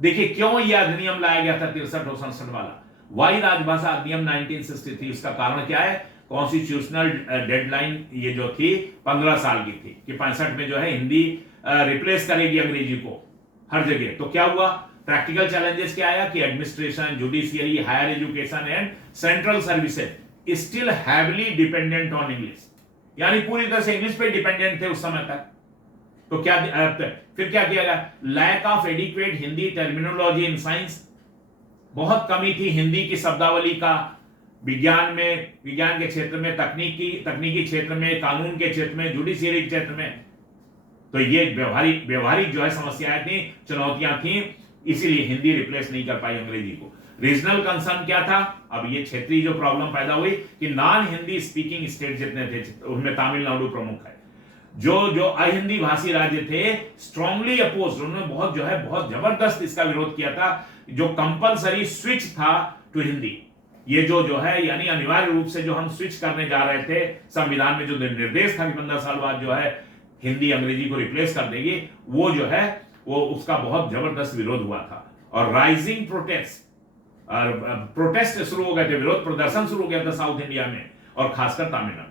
देखिए क्यों यह अधिनियम लाया गया था 63 और 67 वाला, वाई राजभाषा अधिनियम 1963, उसका कारण क्या है, कॉन्स्टिट्यूशनल डेडलाइन ये जो थी 15 साल की थी कि 65 में जो है हिंदी रिप्लेस करेगी अंग्रेजी को हर जगह। तो क्या हुआ, प्रैक्टिकल चैलेंजेस क्या आया कि administration, judiciary, higher education and central services still heavily dependent on English, यानी पूरी तरह से इंग्लिश पे डिपेंडेंट थे उस समय तक। तो क्या फिर क्या किया गया, lack of adequate Hindi terminology in science, बहुत कमी थी हिंदी की शब्दावली का विज्ञान में, विज्ञान के क्षेत्र में, तकनीकी क्षेत्र में, कानून के क्षेत्र में, जुडिशियरी के क्षेत्र में। तो ये व्यवहारिक जो है समस्याएं थी, चुनौतियां थी, इसीलिए हिंदी रिप्लेस नहीं कर पाई अंग्रेजी को। रीजनल कंसर्न क्या था, अब ये क्षेत्रीय जो प्रॉब्लम पैदा हुई कि नॉन हिंदी स्पीकिंग स्टेट जितने थे उनमें तमिलनाडु प्रमुख है, जो अहिंदी भाषी राज्य थे स्ट्रांगली अपोज, उन्होंने बहुत जबरदस्त इसका विरोध किया था, जो कंपलसरी स्विच था टू हिंदी। ये जो है यानी अनिवार्य रूप से जो हम स्विच करने जा रहे थे, संविधान में जो निर्देश था कि 15 साल बाद जो है हिंदी अंग्रेजी को रिप्लेस कर देगी, वो जो है वो उसका बहुत जबरदस्त विरोध हुआ था। और राइजिंग प्रोटेस्ट शुरू हो गए थे, विरोध प्रदर्शन शुरू हो गया था साउथ इंडिया में और खासकर तमिलनाडु।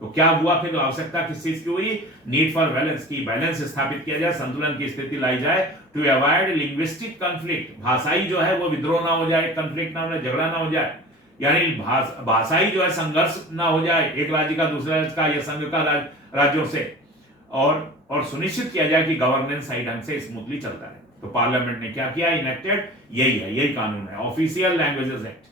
तो क्या हुआ फिर, आवश्यकता किस चीज की हुई, नीड फॉर बैलेंस की, बैलेंस स्थापित किया जाए, संतुलन की स्थिति लाई जाए, टू अवॉइड लिंग्विस्टिक कॉन्फ्लिक्ट, भाषाई जो है वो विद्रोह ना हो जाए, कॉन्फ्लिक्ट ना हो जाए, झगड़ा ना हो जाए, यानी भाषाई जो है संघर्ष ना हो जाए एक राज्य का दूसरे राज्य का या संघ का राज्यों से, और सुनिश्चित किया जाए कि गवर्नेंस सही ढंग से स्मूथली चलता है। तो पार्लियामेंट ने क्या किया, इनेक्टेड, यही कानून है, ऑफिशियल लैंग्वेजेस एक्ट।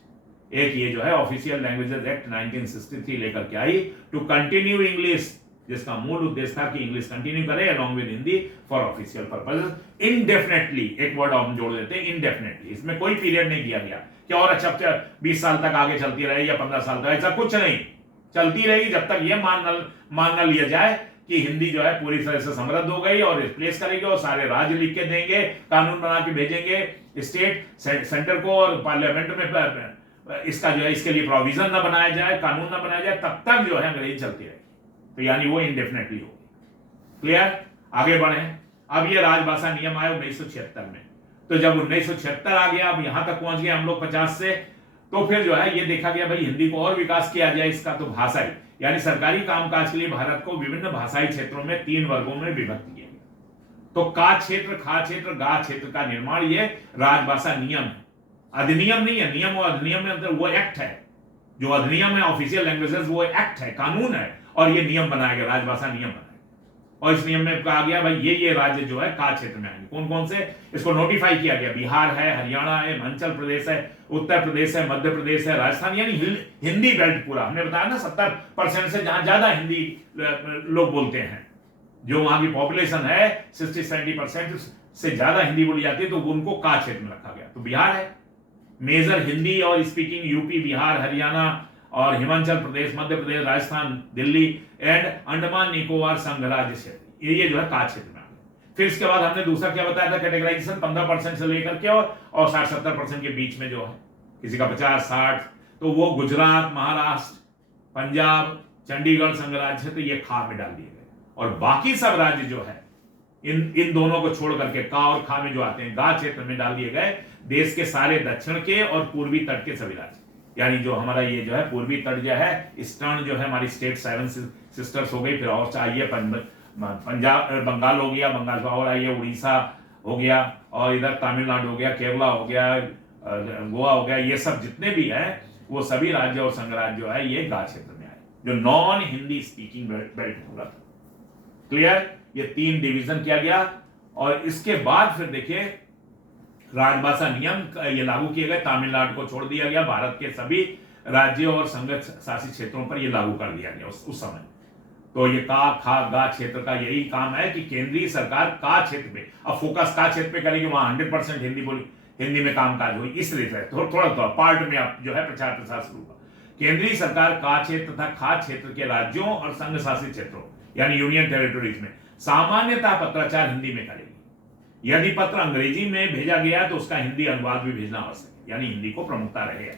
एक ये जो है ऑफिशियल लैंग्वेजेस एक्ट 1963 लेकर के आई, टू कंटिन्यू इंग्लिश, जिसका मूल उद्देश्य था कि इंग्लिश कंटिन्यू करे along with Hindi for official purposes indefinitely. एक वर्ड हम जोड़ देते हैं, इनडेफिनेटली, इसमें कोई पीरियड नहीं दिया गया कि और अच्छा 20 साल तक आगे चलती रहे या 15 साल तक, ऐसा कुछ नहीं, चलती रहेगी जब तक यह मान न लिया जाए कि हिंदी जो है पूरी तरह से समृद्ध हो गई और रिप्लेस करेगी, और सारे राज्य लिख के देंगे, कानून बना के भेजेंगे स्टेट सेंटर को, और पार्लियामेंट में इसका जो है इसके लिए प्रोविजन ना बनाया जाए, कानून ना बनाया जाए, तब तक जो है अंग्रेजी चलती रहेगी। तो यानी वो इंडेफिनेटली होगी। क्लियर, आगे बढ़े। अब ये राजभाषा नियम आया 1976 में। तो जब 1976 आ गया, अब यहां तक पहुंच गए हम लोग 50 से, तो फिर जो है ये देखा गया भाई हिंदी को और विकास किया जाए इसका। तो भाषाई यानी सरकारी कामकाज के लिए भारत को विभिन्न भाषाई क्षेत्रों में 3 वर्गों में विभक्त किया गया। तो का क्षेत्र, खा क्षेत्र, गा क्षेत्र का निर्माण ये राजभाषा नियम है, अधिनियम नहीं है। नियम और अधिनियम में अंतर, वो एक्ट है, जो अधिनियम है ऑफिशियल लैंग्वेजेस वो एक्ट है, कानून है, और ये नियम बनाया गया, राजभाषा नियम बनाया। और इस नियम में कहा गया भाई ये राज्य जो है का क्षेत्र में आएंगे, कौन कौन से, इसको नोटिफाई किया गया, बिहार है, हरियाणा है, हिमाचल प्रदेश है, उत्तर प्रदेश है, मध्य प्रदेश है, राजस्थान, यानी हिंदी बेल्ट पूरा। हमने बताया ना 70% से जहां ज्यादा हिंदी लोग बोलते हैं, जो वहां की पॉपुलेशन है 60-70% से ज्यादा हिंदी बोली जाती है, तो उनको का क्षेत्र में रखा गया। तो बिहार है मेजर हिंदी और स्पीकिंग, यूपी, बिहार, हरियाणा और हिमाचल प्रदेश, मध्य प्रदेश, राजस्थान, दिल्ली एंड अंडमान निकोबार संघ राज्य क्षेत्र, ये जो है का क्षेत्र में आ गया। फिर इसके बाद हमने दूसरा क्या बताया था, कैटेगराइजेशन 15% से लेकर के और 60-70% के बीच में जो है, किसी का 50-60, तो वो गुजरात, महाराष्ट्र, पंजाब, चंडीगढ़ संघ राज्य, तो ये खा में डाल दिए गए। और बाकी सब राज्य जो है इन दोनों को छोड़ करके, का और खा में जो आते हैं, गा क्षेत्र में डाल दिए गए देश के सारे दक्षिण के और पूर्वी तट के सभी राज्य। यानी जो हमारा ये जो है पूर्वी तट जो है, ईस्टर्न जो है हमारी स्टेट 7 सिस्टर्स हो गई, फिर और चाहिए पंजाब, बंगाल हो गया, बंगाल का और आइए उड़ीसा हो गया, और इधर तमिलनाडु हो गया, केरला हो गया, गोवा हो गया, ये सब जितने भी है वो सभी राज्य और संघ राज्य जो है ये गा क्षेत्र में आए, जो नॉन हिंदी स्पीकिंग बेल्ट पूरा था। क्लियर, ये 3 डिवीजन किया गया। और इसके बाद फिर देखिए राजभाषा नियम ये लागू किए गए, तमिलनाडु को छोड़ दिया गया, भारत के सभी राज्यों और संघ शासित क्षेत्रों पर ये लागू कर दिया गया उस समय। तो ये का, खा, गा क्षेत्र का यही काम है कि केंद्रीय सरकार का क्षेत्र में, अब फोकस का क्षेत्र पे करेगी, वहां 100% हिंदी में कामकाज हुई, इस तरह से थोड़ा पार्ट में आप जो है प्रचार प्रसार शुरू हुआ। केंद्रीय सरकार का क्षेत्र तथा खा क्षेत्र के राज्यों और संघ शासित क्षेत्रों यानी यूनियन टेरिटोरीज में सामान्यतः पत्राचार हिंदी में करेगी। यदि पत्र अंग्रेजी में भेजा गया तो उसका हिंदी अनुवाद भी भेजना आवश्यक है, यानी हिंदी को प्रमुखता रहेगा।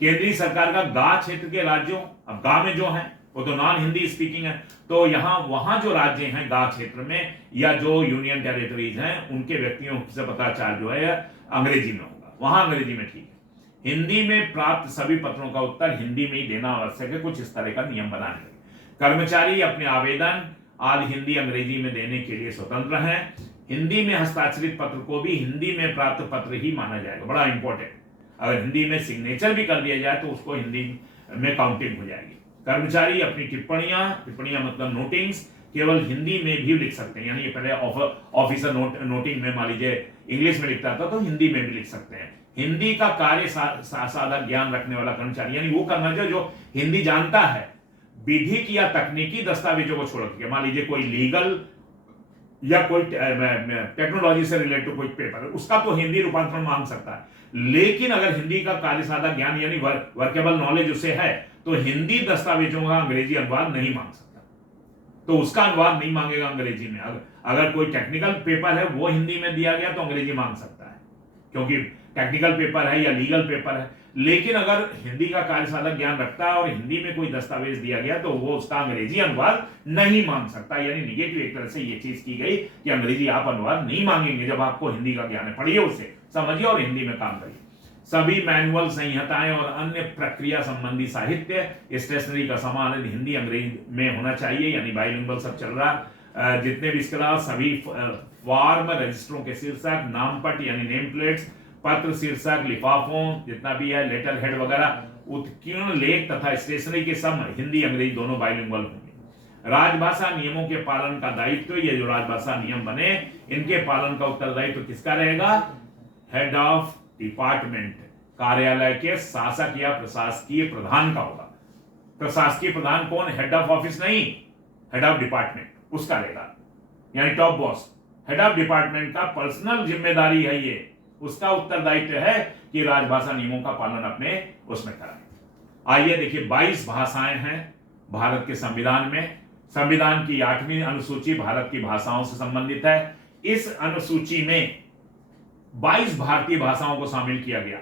केंद्रीय सरकार का गा क्षेत्र के राज्यों, अब गा में जो है वो तो नॉन हिंदी स्पीकिंग है। तो यहाँ वहां जो राज्य हैं गांव क्षेत्र में या जो यूनियन टेरिटरीज हैं उनके व्यक्तियों से पत्राचार जो है अंग्रेजी में होगा, वहां अंग्रेजी में ठीक है। हिंदी में प्राप्त सभी पत्रों का उत्तर हिंदी में ही देना आवश्यक है, कुछ इस तरह का नियम बनाने लगे। कर्मचारी अपने आवेदन आदि हिंदी अंग्रेजी में देने के लिए स्वतंत्र हैं। हिंदी में हस्ताक्षरित पत्र को भी हिंदी में प्राप्त पत्र ही माना जाएगा, बड़ा इंपॉर्टेंट। अगर हिंदी में सिग्नेचर भी कर दिया जाए तो उसको हिंदी में काउंटिंग हो जाएगी। कर्मचारी अपनी टिप्पणियां मतलब नोटिंग्स केवल हिंदी में भी लिख सकते हैं, यानी ये पहले ऑफिसर नोटिंग में मान लीजिए इंग्लिश में लिखता था तो हिंदी में भी लिख सकते हैं। हिंदी का कार्य सादा ज्ञान रखने वाला कर्मचारी, यानी वो कर्मचारी जो हिंदी जानता है, विधिक या तकनीकी दस्तावेजों को छोड़ के, मान लीजिए कोई लीगल या कोई टेक्नोलॉजी से रिलेटेड कोई पेपर है, उसका तो हिंदी रूपांतरण मांग सकता है। लेकिन अगर हिंदी का कार्यसाधक ज्ञान यानी वर्केबल नॉलेज उसे है तो हिंदी दस्तावेजों का अंग्रेजी अनुवाद नहीं मांग सकता, तो उसका अनुवाद नहीं मांगेगा अंग्रेजी में। अगर कोई टेक्निकल पेपर है वो हिंदी में दिया गया तो अंग्रेजी मांग सकता है, क्योंकि टेक्निकल पेपर है या लीगल पेपर है। लेकिन अगर हिंदी का कार्यसाधक ज्ञान रखता है और हिंदी में कोई दस्तावेज दिया गया तो वो उसका अंग्रेजी अनुवाद नहीं मांग सकता, यानी निगेटिव एक तरह से ये चीज की गई कि अंग्रेजी आप अनुवाद नहीं मांगेंगे जब आपको हिंदी का ज्ञान है। पढ़िए उसे, समझिए और हिंदी में काम करिए। सभी मैनुअल, संहिताएं और अन्य प्रक्रिया संबंधी साहित्य स्टेशनरी का सामान हिंदी अंग्रेजी में होना चाहिए, यानी बाइलिंगुअल सब चल रहा। जितने भी इसके अलावा सभी फॉर्म, रजिस्टरों के शीर्षक, नामपट यानी नेम प्लेट्स, पत्र शीर्षक, लिफाफों जितना भी है, लेटर हेड वगैरह, उत्कीर्ण लेख तथा स्टेशनरी के सब हिंदी अंग्रेजी दोनों बाइलिंगुअल होंगे। राजभाषा नियमों के पालन का दायित्व, ये जो राजभाषा नियम बने इनके पालन का उत्तरदायित्व किसका रहेगा? हेड ऑफ डिपार्टमेंट, कार्यालय के शासक या प्रशासकीय प्रधान का होगा। प्रशासकीय प्रधान कौन? हेड ऑफ ऑफिस नहीं, हेड ऑफ डिपार्टमेंट उसका रहेगा, यानी top boss. Head of department का पर्सनल जिम्मेदारी है ये, उसका उत्तरदायित्व है कि राजभाषा नियमों का पालन अपने उसमें कराएं। आइए देखिए, 22 भाषाएं हैं भारत के संविधान में। संविधान की 8वीं अनुसूची भारत की भाषाओं से संबंधित है। इस अनुसूची में 22 भारतीय भाषाओं को शामिल किया गया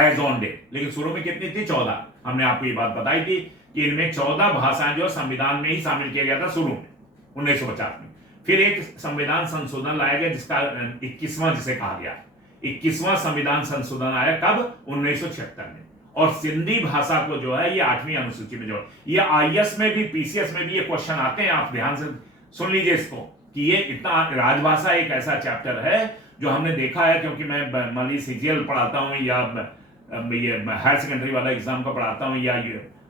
एज ऑन डेट, लेकिन शुरू में कितनी थी? 14। हमने आपको ये बात बताई थी कि इनमें 14 भाषाएं जो संविधान में ही शामिल किया गया था शुरू में 1950 में। फिर एक संविधान संशोधन लाया गया जिसका 21वां जिसे कहा गया, 21वां संविधान संशोधन आया कब? 1976 में। और सिंधी भाषा को जो है ये 8वीं अनुसूची में जो, ये आईएएस में भी, पीसीएस में भी ये क्वेश्चन आते हैं, आप ध्यान से सुन लीजिए इसको कि ये इतना, राजभाषा एक ऐसा चैप्टर है जो हमने देखा है, क्योंकि मैं मान लीजिए सीजीएल पढ़ाता हूं या ये हायर सेकेंडरी वाला एग्जाम का पढ़ाता हूं या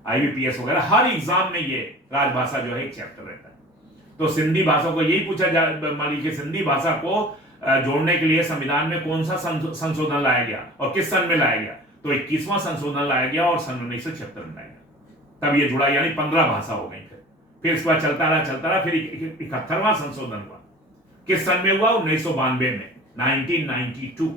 आईबीपीएस वगैरह, हर एग्जाम में ये राजभाषा जो है एक चैप्टर रहता है। तो सिंधी भाषा को यही पूछा जाए, मान लीजिए सिंधी भाषा को जोड़ने के लिए संविधान में कौन सा संशोधन लाया गया और किस सन में लाया गया? तो 21वां संशोधन लाया गया और सन 1976 में लाया गया, तब ये जुड़ा, यानी 15 भाषा हो गई। फिर इसके बाद चलता रहा, फिर 71वां संशोधन हुआ। किस सन में हुआ? 1992 में, 1992।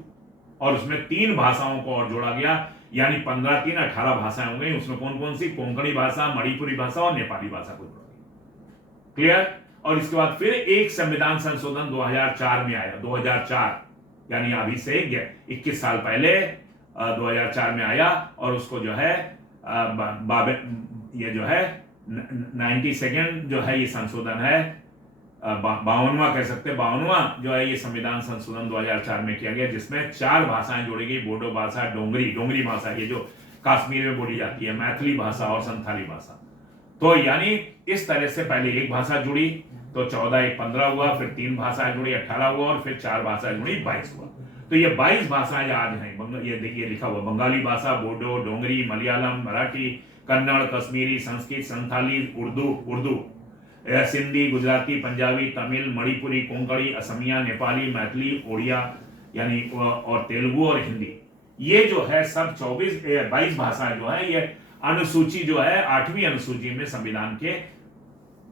और उसमें 3 भाषाओं को और जोड़ा गया, यानी 15 3 18 भाषाएं हो गई। उसमें कौन कौन सी? कोंकणी भाषा, मणिपुरी भाषा और नेपाली भाषा को जोड़ा गया। क्लियर? और इसके बाद फिर एक संविधान संशोधन 2004 में आया, 2004 यानी अभी से 21 साल पहले 2004 में आया, और उसको जो है ये जो है 92nd जो है ये संशोधन है, 52वां कह सकते हैं, 52वां जो है ये संविधान संशोधन 2004 में किया गया, जिसमें 4 भाषाएं जोड़ी गई, बोडो भाषा, डोंगरी भाषा, ये जो कश्मीर में बोली जाती है, मैथिली भाषा और संथाली भाषा। तो यानी इस तरह से पहले एक भाषा जुड़ी तो 14 1 15 हुआ, फिर 3 भाषाएं जुड़ी 18 हुआ, और फिर 4 भाषाएं जुड़ी 22 हुआ। तो ये 22 भाषाएं आज हैं। ये देखिए लिखा हुआ, बंगाली भाषा, बोडो, डोंगरी, मलयालम, मराठी, कन्नड़, कश्मीरी, संस्कृत, संथाली, उर्दू, सिंधी, गुजराती, पंजाबी, तमिल, मणिपुरी, कोंकणी, असमिया, नेपाली, मैथिली, ओडिया यानी और तेलुगु और हिंदी। ये जो है सब 22 भाषाएं जो है, ये अनुसूची जो है 8वीं अनुसूची में संविधान के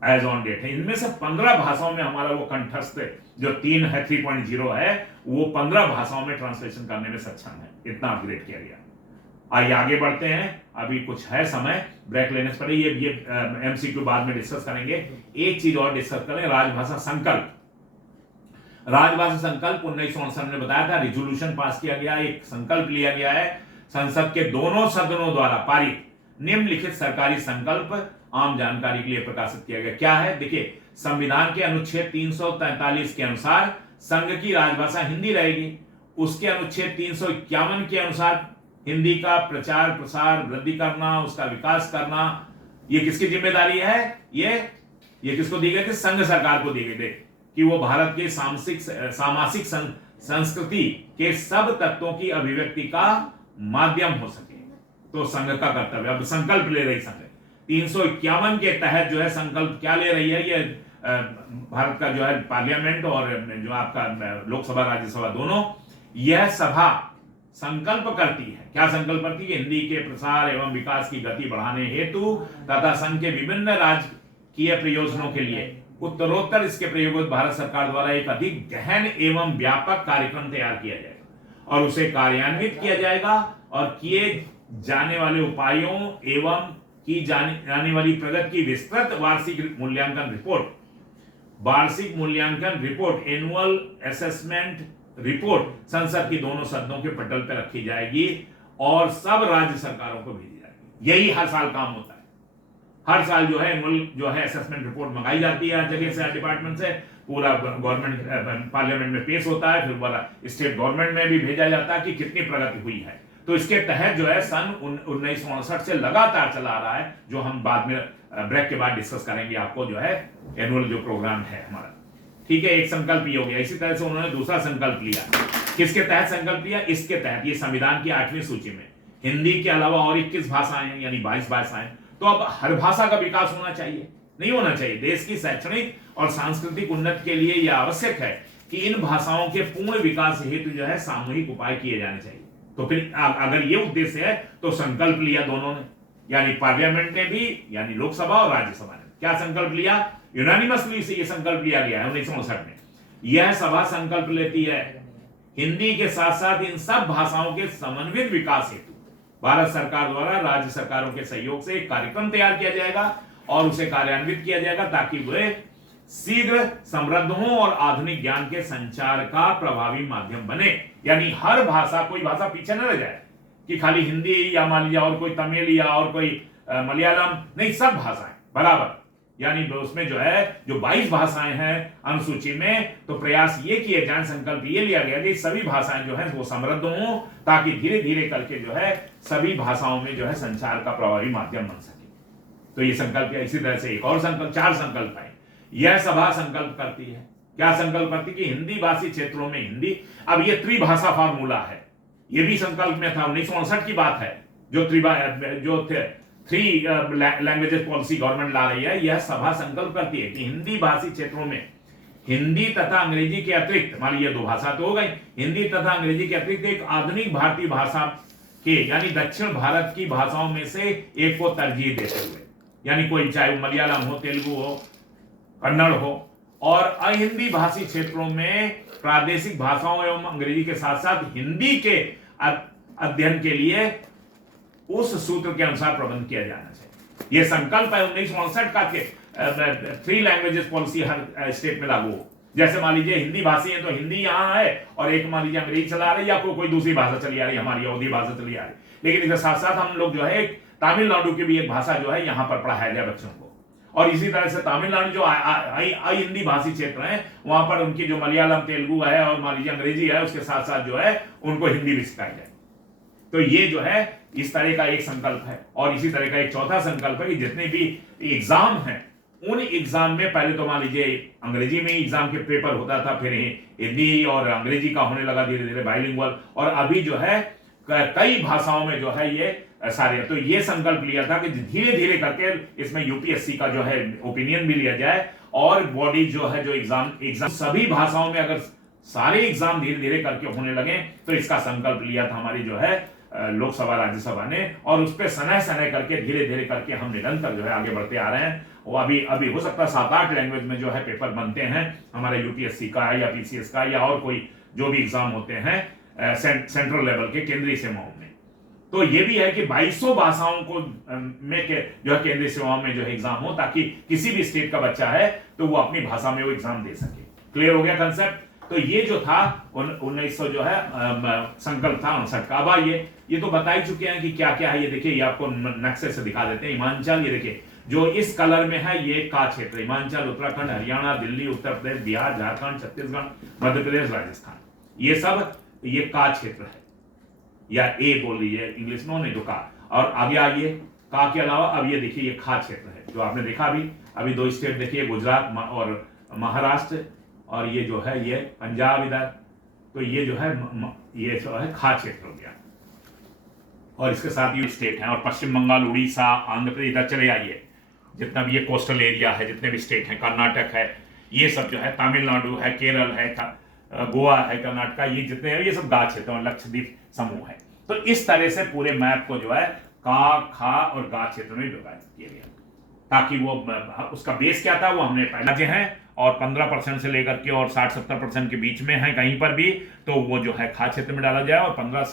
एज ऑन डेट है। इनमें से 15 भाषाओं में हमारा वो कंठस्थ जो 3 है, 3.0 है, वो 15 भाषाओं में ट्रांसलेशन करने में सक्षम है। इतना अपग्रेड किया गया। आइए आगे बढ़ते हैं, अभी कुछ है समय, ब्रेक लेने से पहले ये एमसीक्यू बाद में डिस्कस करेंगे। एक चीज और डिस्कस करें, राजभाषा संकल्प। राजभाषा संकल्प 1969 में बताया था, रिजोल्यूशन पास किया गया, एक संकल्प लिया गया है, संसद के दोनों सदनों द्वारा पारित। निम्नलिखित सरकारी संकल्प आम जानकारी के लिए प्रकाशित किया गया। क्या है देखिए, संविधान के अनुच्छेद 343 के अनुसार संघ की राजभाषा हिंदी रहेगी। उसके अनुच्छेद 351 के अनुसार हिंदी का प्रचार प्रसार वृद्धि करना, उसका विकास करना, ये किसकी जिम्मेदारी है? ये किसको दी गई थी? संघ सरकार को दी गई थी कि वो भारत के सामाजिक संस्कृति के सब तत्वों की अभिव्यक्ति का माध्यम हो सके। तो संघ का कर्तव्य, अब संकल्प ले रही संघ 351 के तहत जो है संकल्प क्या ले रही है? ये भारत का जो है पार्लियामेंट और जो आपका लोकसभा राज्यसभा दोनों, यह सभा संकल्प करती है। क्या संकल्प करती है? हिंदी के प्रसार एवं विकास की गति बढ़ाने हेतु तथा संघ के विभिन्न राजकीय प्रयोजनों के लिए उत्तरोत्तर इसके प्रयोग भारत सरकार द्वारा एक अधिक गहन एवं व्यापक कार्यक्रम तैयार किया जाएगा और उसे कार्यान्वित किया जाएगा और किए जाने वाले उपायों एवं की जाने वाली प्रगति की विस्तृत वार्षिक मूल्यांकन रिपोर्ट एनुअल असेसमेंट रिपोर्ट संसद की दोनों सदनों के पटल पर रखी जाएगी और सब राज्य सरकारों को भेजी जाएगी। यही हर साल काम होता है। हर साल जो है एनुअल जो है असेसमेंट रिपोर्ट मंगाई जाती है हर जगह से, हर डिपार्टमेंट से, पूरा गवर्नमेंट पार्लियामेंट में पेश होता है, फिर वाला स्टेट गवर्नमेंट में भी भेजा जाता है कि कितनी प्रगति हुई है। तो इसके तहत जो है सन 1959 से लगातार चला आ रहा है, जो हम बाद में ब्रेक के बाद डिस्कस करेंगे आपको जो है एनुअल जो प्रोग्राम है हमारा। ठीक है, एक संकल्प ये हो गया। इसी तरह से उन्होंने दूसरा संकल्प लिया। किसके तहत संकल्प लिया? इसके तहत, ये संविधान की 8वीं सूची में हिंदी के अलावा और 21 भाषाएं हैं, यानी 22 भाषाएं। तो अब हर भाषा का विकास होना चाहिए? नहीं होना चाहिए। देश की शैक्षणिक और सांस्कृतिक उन्नति के लिए यह आवश्यक है कि इन भाषाओं के पूर्ण विकास हेतु जो है सामूहिक उपाय किए जाने चाहिए। तो फिर अगर ये उद्देश्य है तो संकल्प लिया दोनों ने, यानी पार्लियामेंट ने भी, यानी लोकसभा और राज्यसभा ने। क्या संकल्प लिया? यूनानिमसली से ये संकल्प लिया गया है 1959 में। यह सभा संकल्प लेती है हिंदी के साथ साथ इन सब भाषाओं के समन्वित विकास हेतु भारत सरकार द्वारा राज्य सरकारों के सहयोग से एक कार्यक्रम तैयार किया जाएगा और उसे कार्यान्वित किया जाएगा ताकि वे शीघ्र समृद्ध हों और आधुनिक ज्ञान के संचार का प्रभावी माध्यम बने। यानी हर भाषा, कोई भाषा पीछे न रह जाए कि खाली हिंदी या मान लिया और कोई तमिल या और कोई मलयालम, नहीं, सब भाषाएं बराबर। यानी उसमें जो है जो 22 भाषाएं हैं अनुसूची में, तो प्रयास ये किए जाए, संकल्प ये लिया गया कि सभी भाषाएं जो है वो समृद्ध हों ताकि धीरे धीरे करके जो है सभी भाषाओं में जो है संचार का प्रभावी माध्यम बन सके। तो ये संकल्प। इसी तरह से एक और संकल्प, 4 संकल्प है। यह सभा संकल्प करती है, क्या संकल्प करती है? कि हिंदी भाषी क्षेत्रों में हिंदी, अब ये त्रिभाषा फार्मूला है, ये भी संकल्प में था, 1959 की बात है, जो थ्री लैंग्वेजेस पॉलिसी गवर्नमेंट ला रही है। यह सभा संकल्प करती है कि हिंदी भाषी क्षेत्रों में हिंदी तथा अंग्रेजी के अतिरिक्त, मान लीजिए 2 भाषा तो हो गई, हिंदी तथा अंग्रेजी के अतिरिक्त एक आधुनिक भारतीय भाषा के, यानी दक्षिण भारत की भाषाओं में से एक को तरजीह देते हुए, यानी कोई चाहे मलयालम हो, तेलुगु हो, कन्नड़ हो, और अहिंदी भाषी क्षेत्रों में प्रादेशिक भाषाओं एवं अंग्रेजी के साथ साथ हिंदी के अध्ययन के लिए उस सूत्र के अनुसार प्रबंध किया जाना चाहिए। यह संकल्प है 1959 का कि 3 लैंग्वेजेस पॉलिसी हर स्टेट में लागू हो। जैसे मान लीजिए हिंदी भाषी है तो हिंदी यहाँ है और एक मान लीजिए अंग्रेजी चला रही है या कोई दूसरी भाषा चली आ रही है, हमारी अवधी भाषा चली आ रही है, लेकिन इसके साथ साथ हम लोग जो है तमिलनाडु की भी एक भाषा जो है यहाँ पर पढ़ाया जाए बच्चों को। और इसी तरह से तमिलनाडु जो हिंदी भाषी क्षेत्र है वहां पर उनकी जो मलयालम, तेलुगु है और मान लीजिए अंग्रेजी है, उसके साथ साथ जो है उनको हिंदी भी सिखाई जाए। तो ये जो है इस तरह का एक संकल्प है। और इसी तरह का एक चौथा संकल्प है कि जितने भी एग्जाम हैं उन एग्जाम में पहले तो मान लीजिए अंग्रेजी में एग्जाम के पेपर होता था, फिर हिंदी और अंग्रेजी का होने लगा धीरे धीरे बाइलिंगुअल, और अभी जो है कई भाषाओं में जो है ये सारे। तो ये संकल्प लिया था कि धीरे धीरे करके इसमें यूपीएससी का जो है ओपिनियन भी लिया जाए और बॉडी जो है जो एग्जाम सभी भाषाओं में अगर सारे एग्जाम धीरे धीरे करके होने लगे, तो इसका संकल्प लिया था हमारी जो है लोकसभा राज्यसभा ने, और उस पर सनह करके धीरे धीरे करके हम निरंतर जो है आगे बढ़ते आ रहे हैं। वो अभी हो सकता है 7-8 लैंग्वेज में जो है पेपर बनते हैं हमारे यूपीएससी का या पीसीएस का या और कोई जो भी एग्जाम होते हैं सेंट्रल लेवल के केंद्रीय सेवाओं में। तो ये भी है कि 2200 भाषाओं को में जो है केंद्रीय सेवाओं में जो है एग्जाम हो, ताकि किसी भी स्टेट का बच्चा है तो वो अपनी भाषा में वो एग्जाम दे सके। क्लियर हो गया कंसेप्ट? तो ये जो था 1900 जो है संकल्प था 59 का। अब आइए ये तो बता ही चुके हैं कि क्या क्या है। ये देखिए, ये आपको नक्शे से दिखा देते हैं। हिमांचल, ये देखिए जो इस कलर में है ये का क्षेत्र, हिमाचल, उत्तराखंड, हरियाणा, दिल्ली, उत्तर प्रदेश, बिहार, झारखंड, छत्तीसगढ़, मध्य प्रदेश, राजस्थान, ये सब ये का क्षेत्र है, या ए बोल लीजिए इंग्लिश में, नहीं तो का। और आगे आइए, का के अलावा अब ये देखिए ये खा क्षेत्र है जो आपने देखा अभी दो स्टेट देखिए, गुजरात और महाराष्ट्र, और ये जो है ये पंजाब इधर। तो ये जो है ये जो है खा क्षेत्र हो गया, और इसके साथ ये स्टेट हैं, और पश्चिम बंगाल, उड़ीसा, आंध्र प्रदेश, इधर चले आइए, जितना भी ये कोस्टल एरिया है, जितने भी स्टेट हैं, कर्नाटक है, ये सब जो है, तमिलनाडु है, केरल है, गोवा है, कर्नाटका, ये जितने हैं ये सब गा क्षेत्र और लक्षद्वीप समूह है। तो इस तरह से पूरे मैप को जो है का, खा और गा क्षेत्र में विभाजित किया गया, ताकि वो उसका बेस क्या था वो हमने पहले राज्य हैं, और 15% से लेकर के और 60-70% के बीच में है कहीं पर भी, तो वो जो है खा क्षेत्र में डाला जाए, और 15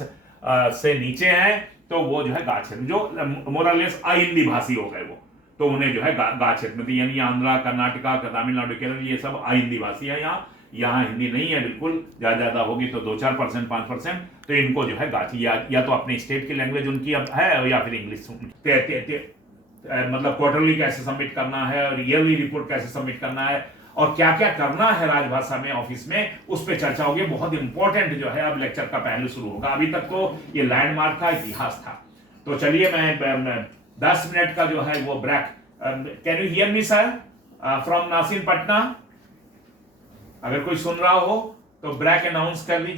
से नीचे है तो वो जो है गा क्षेत्र, जो मोरलेस अहिंदी भाषी हो गए वो, तो उन्हें जो है गा क्षेत्र में, यानी आंध्रा, कर्नाटका, तमिलनाडु, केरल, ये सब अहिंदी भाषी है। यहाँ हिंदी नहीं है बिल्कुल, ज्यादा होगी तो 2-4%, 5%, तो इनको जो है गाची या तो अपने स्टेट की लैंग्वेज उनकी अब है, या फिर इंग्लिश। मतलब क्वार्टरली कैसे सबमिट करना है, और ईयरली रिपोर्ट कैसे सबमिट करना है, और क्या क्या करना है राजभाषा में ऑफिस में, उस पर चर्चा होगी। बहुत इंपॉर्टेंट जो है अब लेक्चर का पहलू शुरू होगा। अभी तक तो ये लैंडमार्क का इतिहास था। तो चलिए मैं 10 मिनट का जो है वो break. Can you hear me sir from Nasir Patna? अगर कोई सुन रहा हो तो ब्रेक अनाउंस कर लीजिए।